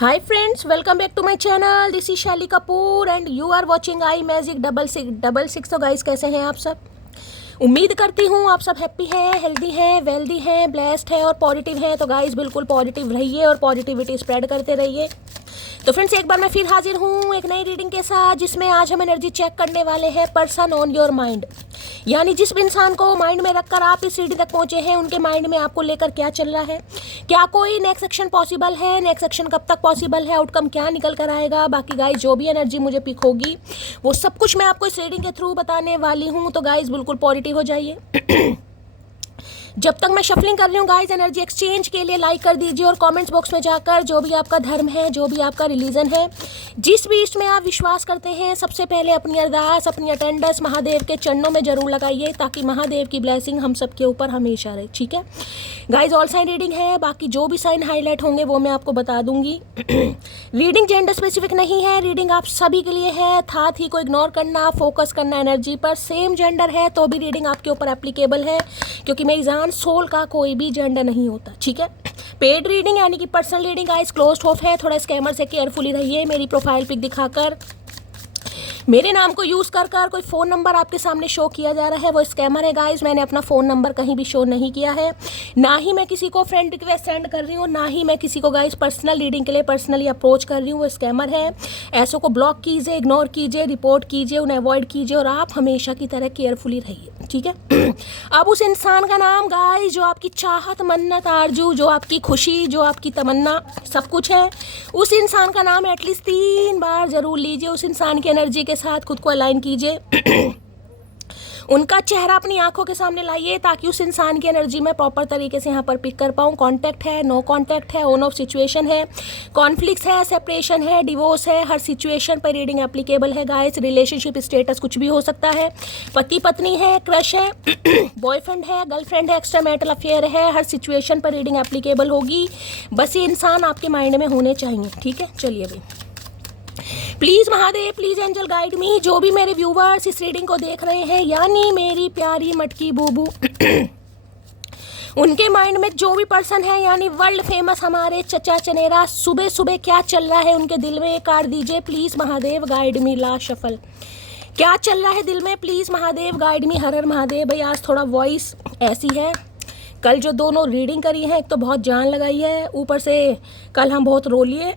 Hi friends, welcome back to my channel. This is Shaili Kapoor and you are watching I magic double six. तो guys कैसे हैं आप सब? उम्मीद करती हूँ आप सब हैप्पी हैं, हेल्दी हैं, वेल्दी हैं, ब्लेस्ड हैं और पॉजिटिव हैं। तो गाइस बिल्कुल पॉजिटिव रहिए और पॉजिटिविटी स्प्रेड करते रहिए। तो फ्रेंड्स एक बार मैं फिर हाजिर हूँ एक नई रीडिंग के साथ, जिसमें आज हम एनर्जी चेक करने वाले हैं पर्सन ऑन योर माइंड। यानी जिस इंसान को माइंड में रखकर आप इस रीडिंग तक पहुंचे हैं, उनके माइंड में आपको लेकर क्या चल रहा है, क्या कोई नेक्स्ट एक्शन पॉसिबल है, नेक्स्ट एक्शन कब तक पॉसिबल है, आउटकम क्या निकल कर आएगा। बाकी गाइस जो भी एनर्जी मुझे पिक होगी वो सब कुछ मैं आपको इस रीडिंग के थ्रू बताने वाली हूँ। तो गाइस बिल्कुल पॉजिटिव हो जाइए। जब तक मैं शफलिंग कर रही हूँ गाइस, एनर्जी एक्सचेंज के लिए लाइक कर दीजिए और कमेंट्स बॉक्स में जाकर जो भी आपका धर्म है, जो भी आपका रिलीजन है, जिस भी इसमें आप विश्वास करते हैं, सबसे पहले अपनी अरदास, अपनी अटेंडेंस महादेव के चरणों में जरूर लगाइए, ताकि महादेव की ब्लेसिंग हम सबके ऊपर हमेशा रहे। ठीक है गाइस, ऑल साइन रीडिंग है, बाकी जो भी साइन हाईलाइट होंगे वो मैं आपको बता दूंगी। रीडिंग जेंडर स्पेसिफिक नहीं है, रीडिंग आप सभी के लिए है। साथ ही को इग्नोर करना, फोकस करना एनर्जी पर। सेम जेंडर है तो भी रीडिंग आपके ऊपर एप्लीकेबल है, क्योंकि मेरी जान सोल का कोई भी जेंडर नहीं होता। ठीक है, पेड रीडिंग यानी कि personal reading guys closed of है। थोड़ा स्कैमर से केयरफुली रहिए। मेरी प्रोफाइल पिक दिखाकर मेरे नाम को यूज़ कर कोई फ़ोन नंबर आपके सामने शो किया जा रहा है, वो स्कैमर है गाइस। मैंने अपना फ़ोन नंबर कहीं भी शो नहीं किया है, ना ही मैं किसी को फ्रेंड रिक्वेस्ट सेंड कर रही हूँ, ना ही मैं किसी को गाइस पर्सनल रीडिंग के लिए पर्सनली अप्रोच कर रही हूँ। वो स्कैमर है। ऐसों को ब्लॉक कीजिए, इग्नोर कीजिए, रिपोर्ट कीजिए, उन्हें अवॉइड कीजिए और आप हमेशा की तरह केयरफुली रहिए। ठीक है। अब उस इंसान का नाम गाइस जो आपकी चाहत, मन्नत, आरजू, जो आपकी खुशी, जो आपकी तमन्ना सब कुछ है, उस इंसान का नाम एटलीस्ट 3 बार जरूर लीजिए। उस इंसान की एनर्जी के साथ खुद को अलाइन कीजिए। उनका चेहरा अपनी आंखों के सामने लाइए, ताकि उस इंसान की एनर्जी में प्रॉपर तरीके से यहाँ पर पिक कर पाऊँ। कांटेक्ट है, नो कांटेक्ट है, ऑन ऑफ सिचुएशन है, कॉन्फ्लिक्ट्स है, सेपरेशन है, डिवोर्स है, हर सिचुएशन पर रीडिंग एप्लीकेबल है गाइस। रिलेशनशिप स्टेटस कुछ भी हो सकता है, पति पत्नी है, क्रश है, बॉयफ्रेंड है, गर्लफ्रेंड है, एक्स्ट्रा मैरिटल अफेयर है, हर सिचुएशन पर रीडिंग एप्लीकेबल होगी। बस ये इंसान आपके माइंड में होने चाहिए। ठीक है, चलिए भाई, please Mahadev, please angel guide me. जो भी मेरे व्यूवर्स इस रीडिंग को देख रहे हैं, यानी मेरी प्यारी मटकी बूबू, उनके माइंड में जो भी पर्सन है, यानी वर्ल्ड फेमस हमारे चचा चनेरा, सुबह सुबह क्या चल रहा है उनके दिल में, काट दीजिए प्लीज़ महादेव, गाइड मी। ला शफल, क्या चल रहा है दिल में, please Mahadev guide me. Har Har Mahadev. भाई आज थोड़ा वॉइस ऐसी है, कल जो दोनों रीडिंग करी है, एक तो बहुत जान लगाई है, ऊपर से कल हम बहुत रो लिए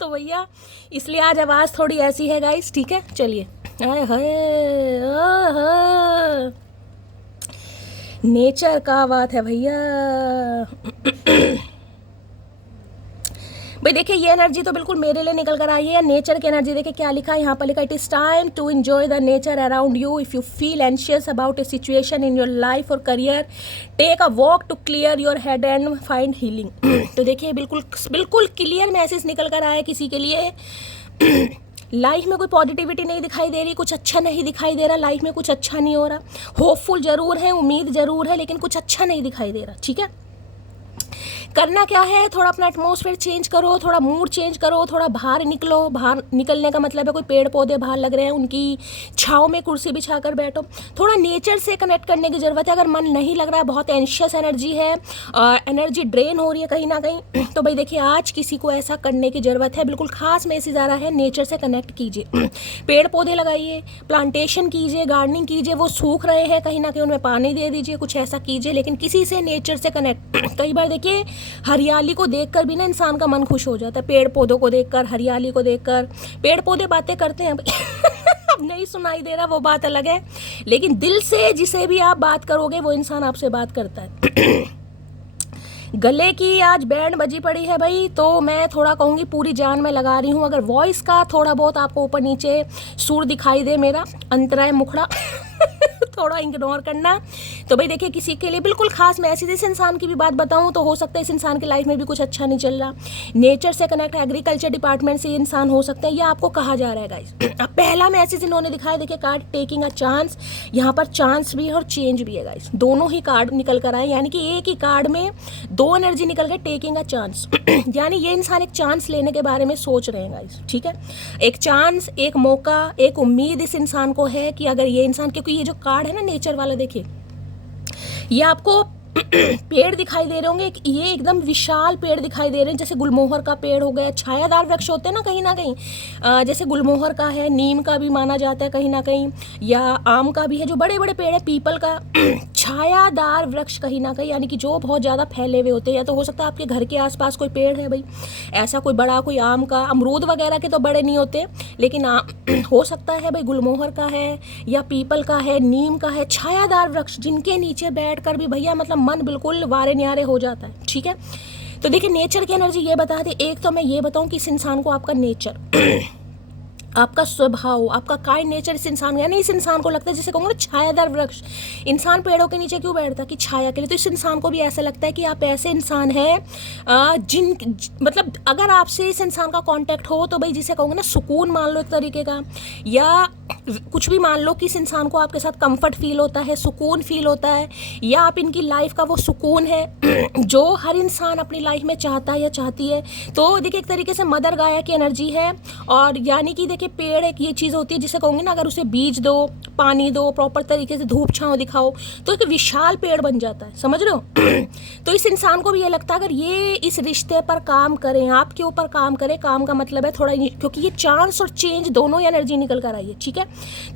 तो भैया इसलिए आज आवाज़ थोड़ी ऐसी है गाइस। ठीक है, चलिए। आय हाय, नेचर का बात है भैया। भाई देखिए, ये एनर्जी तो बिल्कुल मेरे लिए निकल कर आई है। नेचर की एनर्जी देखिए क्या लिखा है यहाँ पर। लिखा it is time to enjoy the nature around you. If you feel anxious about a situation in your life or career, take a walk to clear your head and find healing. तो देखिए बिल्कुल बिल्कुल clear message निकल कर आया किसी के लिए। लाइफ में कोई पॉजिटिविटी नहीं दिखाई दे रही, कुछ अच्छा नहीं दिखाई दे रहा, लाइफ में कुछ अच्छा नहीं हो रहा। होपफुल जरूर है, उम्मीद जरूर है, लेकिन कुछ अच्छा नहीं दिखाई दे रहा। ठीक है, करना क्या है, थोड़ा अपना एटमॉस्फेयर चेंज करो, थोड़ा मूड चेंज करो, थोड़ा बाहर निकलो। बाहर निकलने का मतलब है कोई पेड़ पौधे बाहर लग रहे हैं, उनकी छाँव में कुर्सी बिछा कर बैठो। थोड़ा नेचर से कनेक्ट करने की ज़रूरत है। अगर मन नहीं लग रहा, बहुत एंशियस एनर्जी है, एनर्जी ड्रेन हो रही है कहीं ना कहीं, तो भाई देखिए आज किसी को ऐसा करने की ज़रूरत है। बिल्कुल खास मैसेज आ रहा है, नेचर से कनेक्ट कीजिए, पेड़ पौधे लगाइए, प्लांटेशन कीजिए, गार्डनिंग कीजिए। वो सूख रहे हैं कहीं ना कहीं, उनमें पानी दे दीजिए, कुछ ऐसा कीजिए, लेकिन किसी से नेचर से कनेक्ट। कई बार देखिए हरियाली को देखकर भी ना इंसान का मन खुश हो जाता है। पेड़ पौधों को देखकर, हरियाली को देखकर। पेड़ पौधे बातें करते हैं अब नहीं सुनाई दे रहा वो बात अलग है, लेकिन दिल से जिसे भी आप बात करोगे वो इंसान आपसे बात करता है। गले की आज बैंड बजी पड़ी है भाई, तो मैं थोड़ा कहूँगी पूरी जान में लगा रही हूँ। अगर वॉइस का थोड़ा बहुत आपको ऊपर नीचे सुर दिखाई दे, मेरा अंतराय मुखड़ा थोड़ा इग्नोर करना। तो भाई देखिए किसी के लिए बिल्कुल खास मैसेज, इस इंसान की भी बात बताऊं तो हो सकता है इस इंसान की लाइफ में भी कुछ अच्छा नहीं चल रहा। नेचर से कनेक्ट, एग्रीकल्चर डिपार्टमेंट से ये इंसान हो सकते हैं, ये आपको कहा जा रहा है गाइस। अब पहला मैसेज इन्होंने दिखाया, देखिए कार्ड टेकिंग अ चांस। यहाँ पर चांस भी है और चेंज भी है गाइस, दोनों ही कार्ड निकल कर आए, यानी कि एक ही कार्ड में दो एनर्जी निकल गए। टेकिंग अ चांस यानी ये इंसान एक चांस लेने के बारे में सोच रहे हैं गाइस। ठीक है, एक चांस, एक मौका, एक उम्मीद इस इंसान को है कि अगर ये इंसान, क्योंकि ये जो कार्ड है ना नेचर वाला, देखिए ये आपको पेड़ दिखाई दे रहे होंगे, ये एकदम विशाल पेड़ दिखाई दे रहे हैं, जैसे गुलमोहर का पेड़ हो गया, छायादार वृक्ष होते हैं ना कहीं, जैसे गुलमोहर का है, नीम का भी माना जाता है कहीं ना कहीं, या आम का भी है, जो बड़े बड़े पेड़ है, पीपल का छायादार वृक्ष कहीं ना कहीं, यानी कि जो बहुत ज़्यादा फैले हुए होते हैं। या तो हो सकता है आपके घर के आसपास कोई पेड़ है भाई, ऐसा कोई बड़ा, कोई आम का, अमरूद वगैरह के तो बड़े नहीं होते, लेकिन हो सकता है भाई गुलमोहर का है या पीपल का है, नीम का है, छायादार वृक्ष जिनके नीचे बैठकर भी भैया मतलब मन बिल्कुल वारे न्यारे हो जाता है। ठीक है, तो देखिए नेचर की एनर्जी ये बता दी। एक तो मैं ये बताऊं कि इस इंसान को आपका नेचर आपका स्वभाव, आपका काइंड नेचर इस इंसान, यानी इस इंसान को लगता है, जैसे कहूँगा ना छायादार वृक्ष, इंसान पेड़ों के नीचे क्यों बैठता है कि छाया के लिए, तो इस इंसान को भी ऐसा लगता है कि आप ऐसे इंसान हैं मतलब अगर आपसे इस इंसान का कांटेक्ट हो तो भाई जिसे कहूँगा ना सुकून मान लो एक तरीके का, या कुछ भी मान लो कि इस इंसान को आपके साथ कंफर्ट फील होता है, सुकून फील होता है, या आप इनकी लाइफ का वो सुकून है जो हर इंसान अपनी लाइफ में चाहता है या चाहती है। तो देखिए एक तरीके से मदर गाया की एनर्जी है, और यानी कि देखिए पेड़ एक ये चीज़ होती है जिसे कहूँगी ना, अगर उसे बीज दो, पानी दो, प्रॉपर तरीके से धूप छांव दिखाओ तो एक विशाल पेड़ बन जाता है, समझ रहे हो। तो इस इंसान को भी ये लगता है अगर ये इस रिश्ते पर काम करें, आपके ऊपर काम करें, काम का मतलब है थोड़ा, क्योंकि ये चांस और चेंज दोनों एनर्जी निकल कर आई है। ठीक है,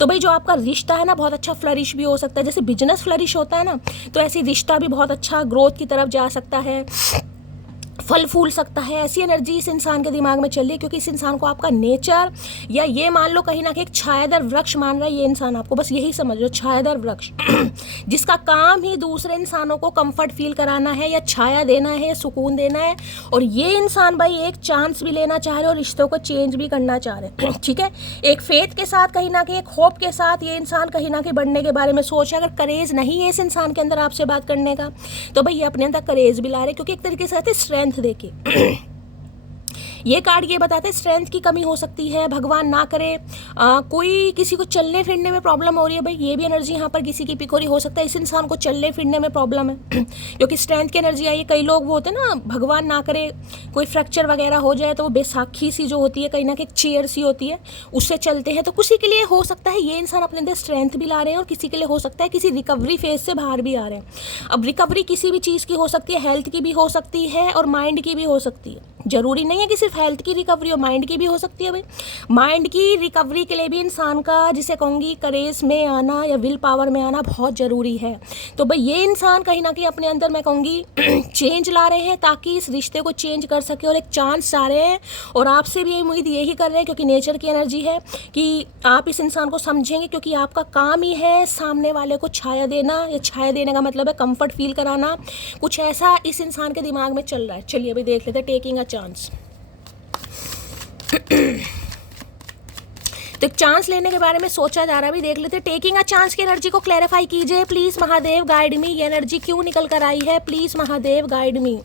तो भाई जो आपका रिश्ता है ना बहुत अच्छा फ्लरिश भी हो सकता है, जैसे बिजनेस फ्लरिश होता है ना, तो ऐसे रिश्ता भी बहुत अच्छा ग्रोथ की तरफ जा सकता है, फल फूल सकता है। ऐसी एनर्जी इस इंसान के दिमाग में चल रही है, क्योंकि इस इंसान को आपका नेचर, या ये मान लो कहीं ना कहीं एक छायादार वृक्ष मान रहा है ये इंसान आपको, बस यही समझ लो छायादार वृक्ष जिसका काम ही दूसरे इंसानों को कंफर्ट फील कराना है, या छाया देना है, या सुकून देना है। और ये इंसान भाई एक चांस भी लेना चाह रहे और रिश्तों को चेंज भी करना चाह रहे हैं। ठीक है, एक फेथ के साथ कहीं ना कहीं, एक होप के साथ ये इंसान कहीं ना कहीं बढ़ने के बारे में सोच है। अगर करेज नहीं है इस इंसान के अंदर आपसे बात करने का, तो भाई ये अपने अंदर करेज भी ला रहे, क्योंकि एक तरीके से स्ट्रेंथ देखिए ये कार्ड ये बताते हैं स्ट्रेंथ की कमी हो सकती है, भगवान ना करे कोई किसी को चलने फिरने में प्रॉब्लम हो रही है, भाई ये भी एनर्जी यहाँ पर किसी की पिक हो रही हो सकता है इस इंसान को चलने फिरने में प्रॉब्लम है क्योंकि स्ट्रेंथ की एनर्जी आई है। कई लोग वो होते हैं ना, भगवान ना करे कोई फ्रैक्चर वगैरह हो जाए तो वो बैसाखी सी जो होती है कहीं ना कहीं चेयर सी होती है उससे चलते हैं, तो किसी के लिए हो सकता है ये इंसान अपने अंदर स्ट्रेंथ भी ला रहे हैं, और किसी के लिए हो सकता है किसी रिकवरी फेज से बाहर भी आ रहे हैं। अब रिकवरी किसी भी चीज़ की हो सकती है, हेल्थ की भी हो सकती है और माइंड की भी हो सकती है, जरूरी नहीं है कि सिर्फ हेल्थ की रिकवरी हो, माइंड की भी हो सकती है। भाई माइंड की रिकवरी के लिए भी इंसान का जिसे कहूँगी करेज में आना या विल पावर में आना बहुत ज़रूरी है। तो भाई ये इंसान कहीं ना कहीं अपने अंदर मैं कहूँगी चेंज ला रहे हैं ताकि इस रिश्ते को चेंज कर सके और एक चांस चाह रहे हैं, और आपसे भी उम्मीद यही कर रहे हैं क्योंकि नेचर की एनर्जी है कि आप इस इंसान को समझेंगे, क्योंकि आपका काम ही है सामने वाले को छाया देना, या छाया देने का मतलब है कंफर्ट फील कराना, कुछ ऐसा इस इंसान के दिमाग में चल रहा है। चलिए अभी देख लेते हैं टेकिंग अ चांस। तो एक चांस लेने के बारे में सोचा जा रहा है, भी देख लेते हैं। टेकिंग अ चांस की एनर्जी को क्लैरिफाई कीजिए प्लीज महादेव, गाइड मी। ये एनर्जी क्यों निकल कर आई है, please Mahadev guide me.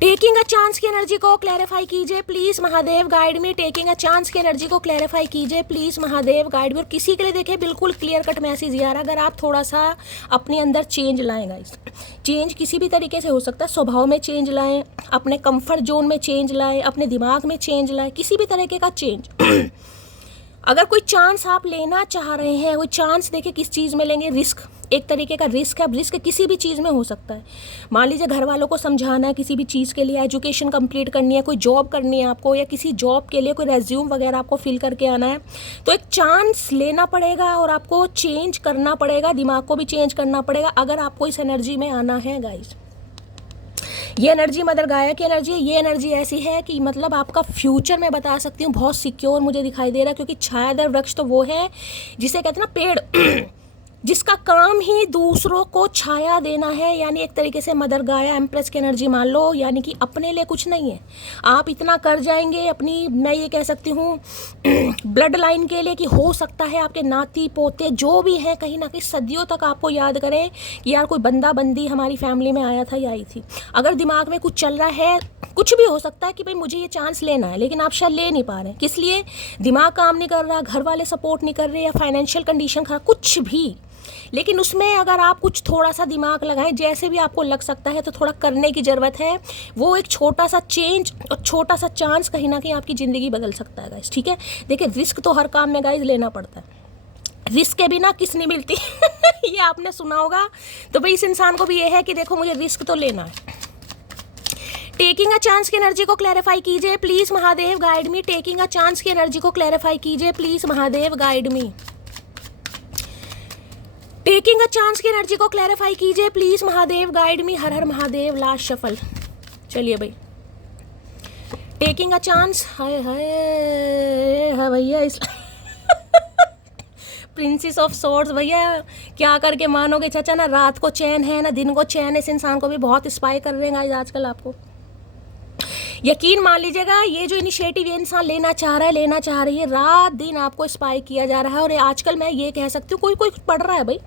Taking a chance की एनर्जी को क्लैरिफाई कीजिए please Mahadev, guide me. Taking a chance की एनर्जी को क्लैरिफाई कीजिए प्लीज महादेव, गाइड मी। और किसी के लिए देखिए बिल्कुल क्लियर कट मैसेज आ रहा है, अगर आप थोड़ा सा अपने अंदर चेंज लाएं गाइस, चेंज किसी भी तरीके से हो सकता है, स्वभाव में चेंज लाएं, अपने कंफर्ट जोन में चेंज लाएं, अपने दिमाग में चेंज लाएं, किसी भी तरीके का चेंज अगर कोई चांस आप लेना चाह रहे हैं, वो चांस देखिए किस चीज़ में लेंगे, रिस्क, एक तरीके का रिस्क है। अब रिस्क किसी भी चीज़ में हो सकता है, मान लीजिए घर वालों को समझाना है किसी भी चीज़ के लिए, एजुकेशन कंप्लीट करनी है, कोई जॉब करनी है आपको, या किसी जॉब के लिए कोई रेज्यूम वगैरह आपको फिल करके आना है, तो एक चांस लेना पड़ेगा और आपको चेंज करना पड़ेगा, दिमाग को भी चेंज करना पड़ेगा अगर आपको इस एनर्जी में आना है गाइज। ये एनर्जी मदर गाया की एनर्जी है, ये एनर्जी ऐसी है कि मतलब आपका फ्यूचर मैं बता सकती हूँ बहुत सिक्योर मुझे दिखाई दे रहा है, क्योंकि छायादार वृक्ष तो वो है जिसे कहते हैं ना पेड़ जिसका काम ही दूसरों को छाया देना है, यानी एक तरीके से मदर गाया एम्प्रेस की एनर्जी मान लो, यानी कि अपने लिए कुछ नहीं है, आप इतना कर जाएंगे अपनी, मैं ये कह सकती हूँ ब्लड लाइन के लिए कि हो सकता है आपके नाती पोते जो भी हैं कहीं ना कहीं सदियों तक आपको याद करें कि यार कोई बंदा बंदी हमारी फैमिली में आया था या आई थी। अगर दिमाग में कुछ चल रहा है, कुछ भी हो सकता है कि भाई मुझे ये चांस लेना है, लेकिन आप शायद ले नहीं पा रहे हैं, किस लिए, दिमाग काम नहीं कर रहा, घर वाले सपोर्ट नहीं कर रहे, या फाइनेंशियल कंडीशन खराब, कुछ भी, लेकिन उसमें अगर आप कुछ थोड़ा सा दिमाग लगाएं, जैसे भी आपको लग सकता है तो थोड़ा करने की ज़रूरत है, वो एक छोटा सा चेंज और छोटा सा चांस कहीं ना कहीं आपकी ज़िंदगी बदल सकता है गाइस। ठीक है, देखिए रिस्क तो हर काम में गाइस लेना पड़ता है, रिस्क के बिना किस नहीं मिलती ये आपने सुना होगा। तो भाई इस इंसान को भी ये है कि देखो मुझे रिस्क तो लेना है। टेकिंग अ चांस की एनर्जी को क्लैरिफाई कीजिए please Mahadev, guide me. Taking a chance की एनर्जी को क्लैरिफाई कीजिए please Mahadev, guide me. Taking a chance की एनर्जी को क्लैरिफाई कीजिए please Mahadev, guide me. Har Har Mahadev. Last shuffle. चलिए भाई, टेकिंग अ चांस। हाय हाय भैया इस प्रिंसेस ऑफ सोर्ड्स भैया, क्या करके मानोगे चाचा, ना रात को चैन है ना दिन को चैन है। इस इंसान को भी बहुत स्पाई कर रहे हैं आजकल आपको। यकीन मान लीजिएगा, ये जो इनिशिएटिव ये इंसान लेना चाह रहा है, लेना चाह रही है, रात दिन आपको स्पाई किया जा रहा है। और आजकल मैं ये कह सकती हूँ कोई कोई पढ़ रहा है भाई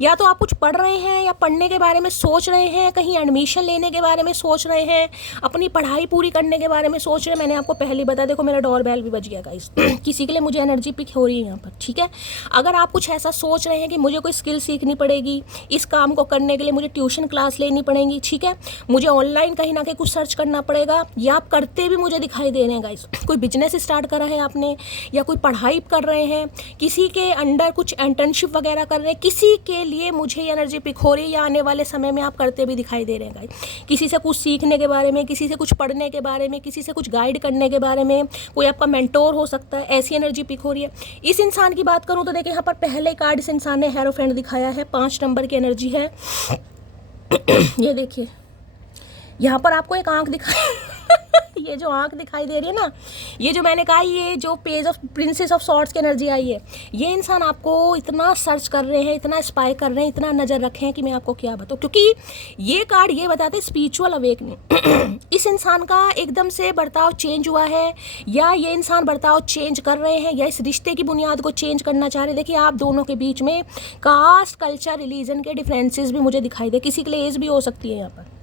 या तो आप कुछ पढ़ रहे हैं या पढ़ने के बारे में सोच रहे हैं, कहीं एडमिशन लेने के बारे में सोच रहे हैं, अपनी पढ़ाई पूरी करने के बारे में सोच रहे हैं। मैंने आपको पहले बता, देखो मेरा डोर बेल भी बज गया गाइस किसी के लिए मुझे एनर्जी पिक हो रही है यहाँ पर, ठीक है। अगर आप कुछ ऐसा सोच रहे हैं कि मुझे कोई स्किल सीखनी पड़ेगी, इस काम को करने के लिए मुझे ट्यूशन क्लास लेनी पड़ेगी, ठीक है, मुझे ऑनलाइन कहीं ना कहीं कुछ सर्च करना पड़ेगा, या आप करते भी मुझे दिखाई दे रहे हैं गाइस। कोई बिजनेस स्टार्ट करा है आपने, या कोई पढ़ाई कर रहे हैं, किसी के अंडर कुछ इंटर्नशिप वगैरह कर रहे हैं, किसी के लिए मुझे एनर्जी पिक हो रही है, या आने वाले समय में आप करते भी दिखाई दे रहे हैं गाइस। किसी से कुछ सीखने के बारे में, किसी से कुछ पढ़ने के बारे में, किसी से कुछ गाइड करने के बारे में, कोई आपका मेंटोर हो सकता है, ऐसी एनर्जी पिक हो रही है। इस इंसान की बात करूं तो देखिए यहाँ पर पहले कार्ड इस इंसान ने हेरोफेंट दिखाया है, 5 नंबर की एनर्जी है ये देखिए यहाँ पर आपको एक आंख दिखाई ये जो आंख दिखाई दे रही है ना, ये जो मैंने कहा, ये जो page of princess of swords की एनर्जी आई है, ये इंसान आपको इतना सर्च कर रहे हैं, इतना स्पाई कर रहे हैं, इतना नज़र रखे हैं कि मैं आपको क्या बताऊँ, क्योंकि ये कार्ड ये बताते हैं स्पिरिचुअल अवेकनिंग। इस इंसान का एकदम से बर्ताव चेंज हुआ है, या ये इंसान बर्ताव चेंज कर रहे हैं, या इस रिश्ते की बुनियाद को चेंज करना चाह रहे हैं। देखिए आप दोनों के बीच में कास्ट, कल्चर, रिलीजन के डिफरेंसेस भी मुझे दिखाई दे, किसी के लिए एज भी हो सकती है यहाँ पर।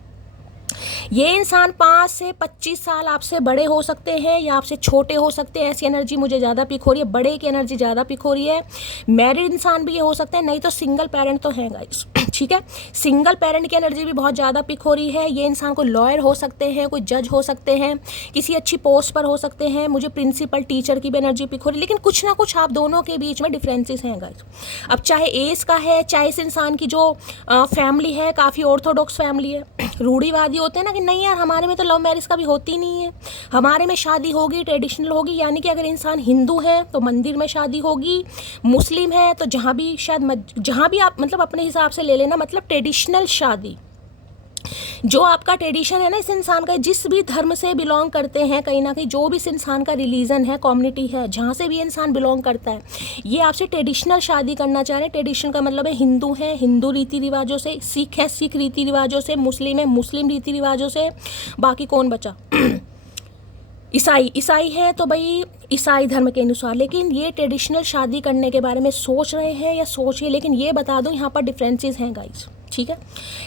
ये इंसान 5 से 25 साल आपसे बड़े हो सकते हैं या आपसे छोटे हो सकते हैं, ऐसी एनर्जी मुझे ज़्यादा पिक हो रही है, बड़े की एनर्जी ज़्यादा पिक हो रही है। मैरिड इंसान भी ये हो सकते हैं, नहीं तो सिंगल पेरेंट तो हैं गाइस, ठीक है। सिंगल पेरेंट की एनर्जी भी बहुत ज़्यादा पिक हो रही है। ये इंसान को लॉयर हो सकते हैं, कोई जज हो सकते हैं, किसी अच्छी पोस्ट पर हो सकते हैं, मुझे प्रिंसिपल, टीचर की भी एनर्जी पिक हो रही है। लेकिन कुछ ना कुछ आप दोनों के बीच में डिफरेंसेस हैं गाइस। अब चाहे एज का है, चाहे इस इंसान की जो फैमिली है काफ़ी ऑर्थोडॉक्स फैमिली है, रूढ़िवादी होते हैं ना कि नहीं यार हमारे में तो लव मैरिज का भी होती नहीं है, हमारे में शादी होगी ट्रेडिशनल होगी, यानी कि अगर इंसान हिंदू है तो मंदिर में शादी होगी, मुस्लिम है तो जहाँ भी शायद जहाँ भी आप मतलब अपने हिसाब से ले लेना, मतलब ट्रेडिशनल शादी जो आपका ट्रेडिशन है ना इस इंसान का, जिस भी धर्म से बिलोंग करते हैं, कहीं ना कहीं जो भी इस इंसान का रिलीजन है, कम्युनिटी है, जहाँ से भी इंसान बिलोंग करता है, ये आपसे ट्रेडिशनल शादी करना चाह रहे हैं। ट्रेडिशन का मतलब है हिंदू है हिंदू रीति रिवाजों से, सिख है सिख रीति रिवाजों से, मुस्लिम है मुस्लिम रीति रिवाजों से, बाकी कौन बचा ईसाई है तो भाई ईसाई धर्म के अनुसार। लेकिन ये ट्रेडिशनल शादी करने के बारे में सोच रहे हैं या सोचिए, लेकिन ये बता दूं यहाँ पर डिफरेंसेस हैं गाइस, ठीक है।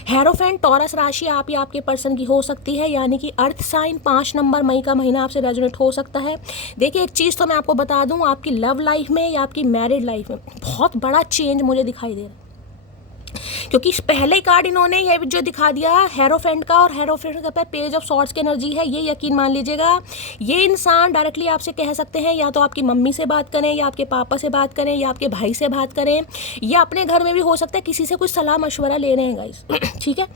हेरोफेंट टॉरस राशि आप या आपके पर्सन की हो सकती है, यानी कि अर्थ साइन 5 नंबर मई का महीना आपसे रेजोनेट हो सकता है। देखिए एक चीज़ तो मैं आपको बता दूं, आपकी लव लाइफ में या आपकी मैरिड लाइफ में बहुत बड़ा चेंज मुझे दिखाई दे रहा है, क्योंकि पहले कार्ड इन्होंने ये जो दिखा दिया हेरोफेंट का, और हेरोफेंट का पेज ऑफ सॉर्ड्स की एनर्जी है। ये यकीन मान लीजिएगा, ये इंसान डायरेक्टली आपसे कह सकते हैं, या तो आपकी मम्मी से बात करें, या आपके पापा से बात करें, या आपके भाई से बात करें, या अपने घर में भी हो सकता है किसी से कुछ सलाह मशवरा ले रहे हैं गाइस ठीक है।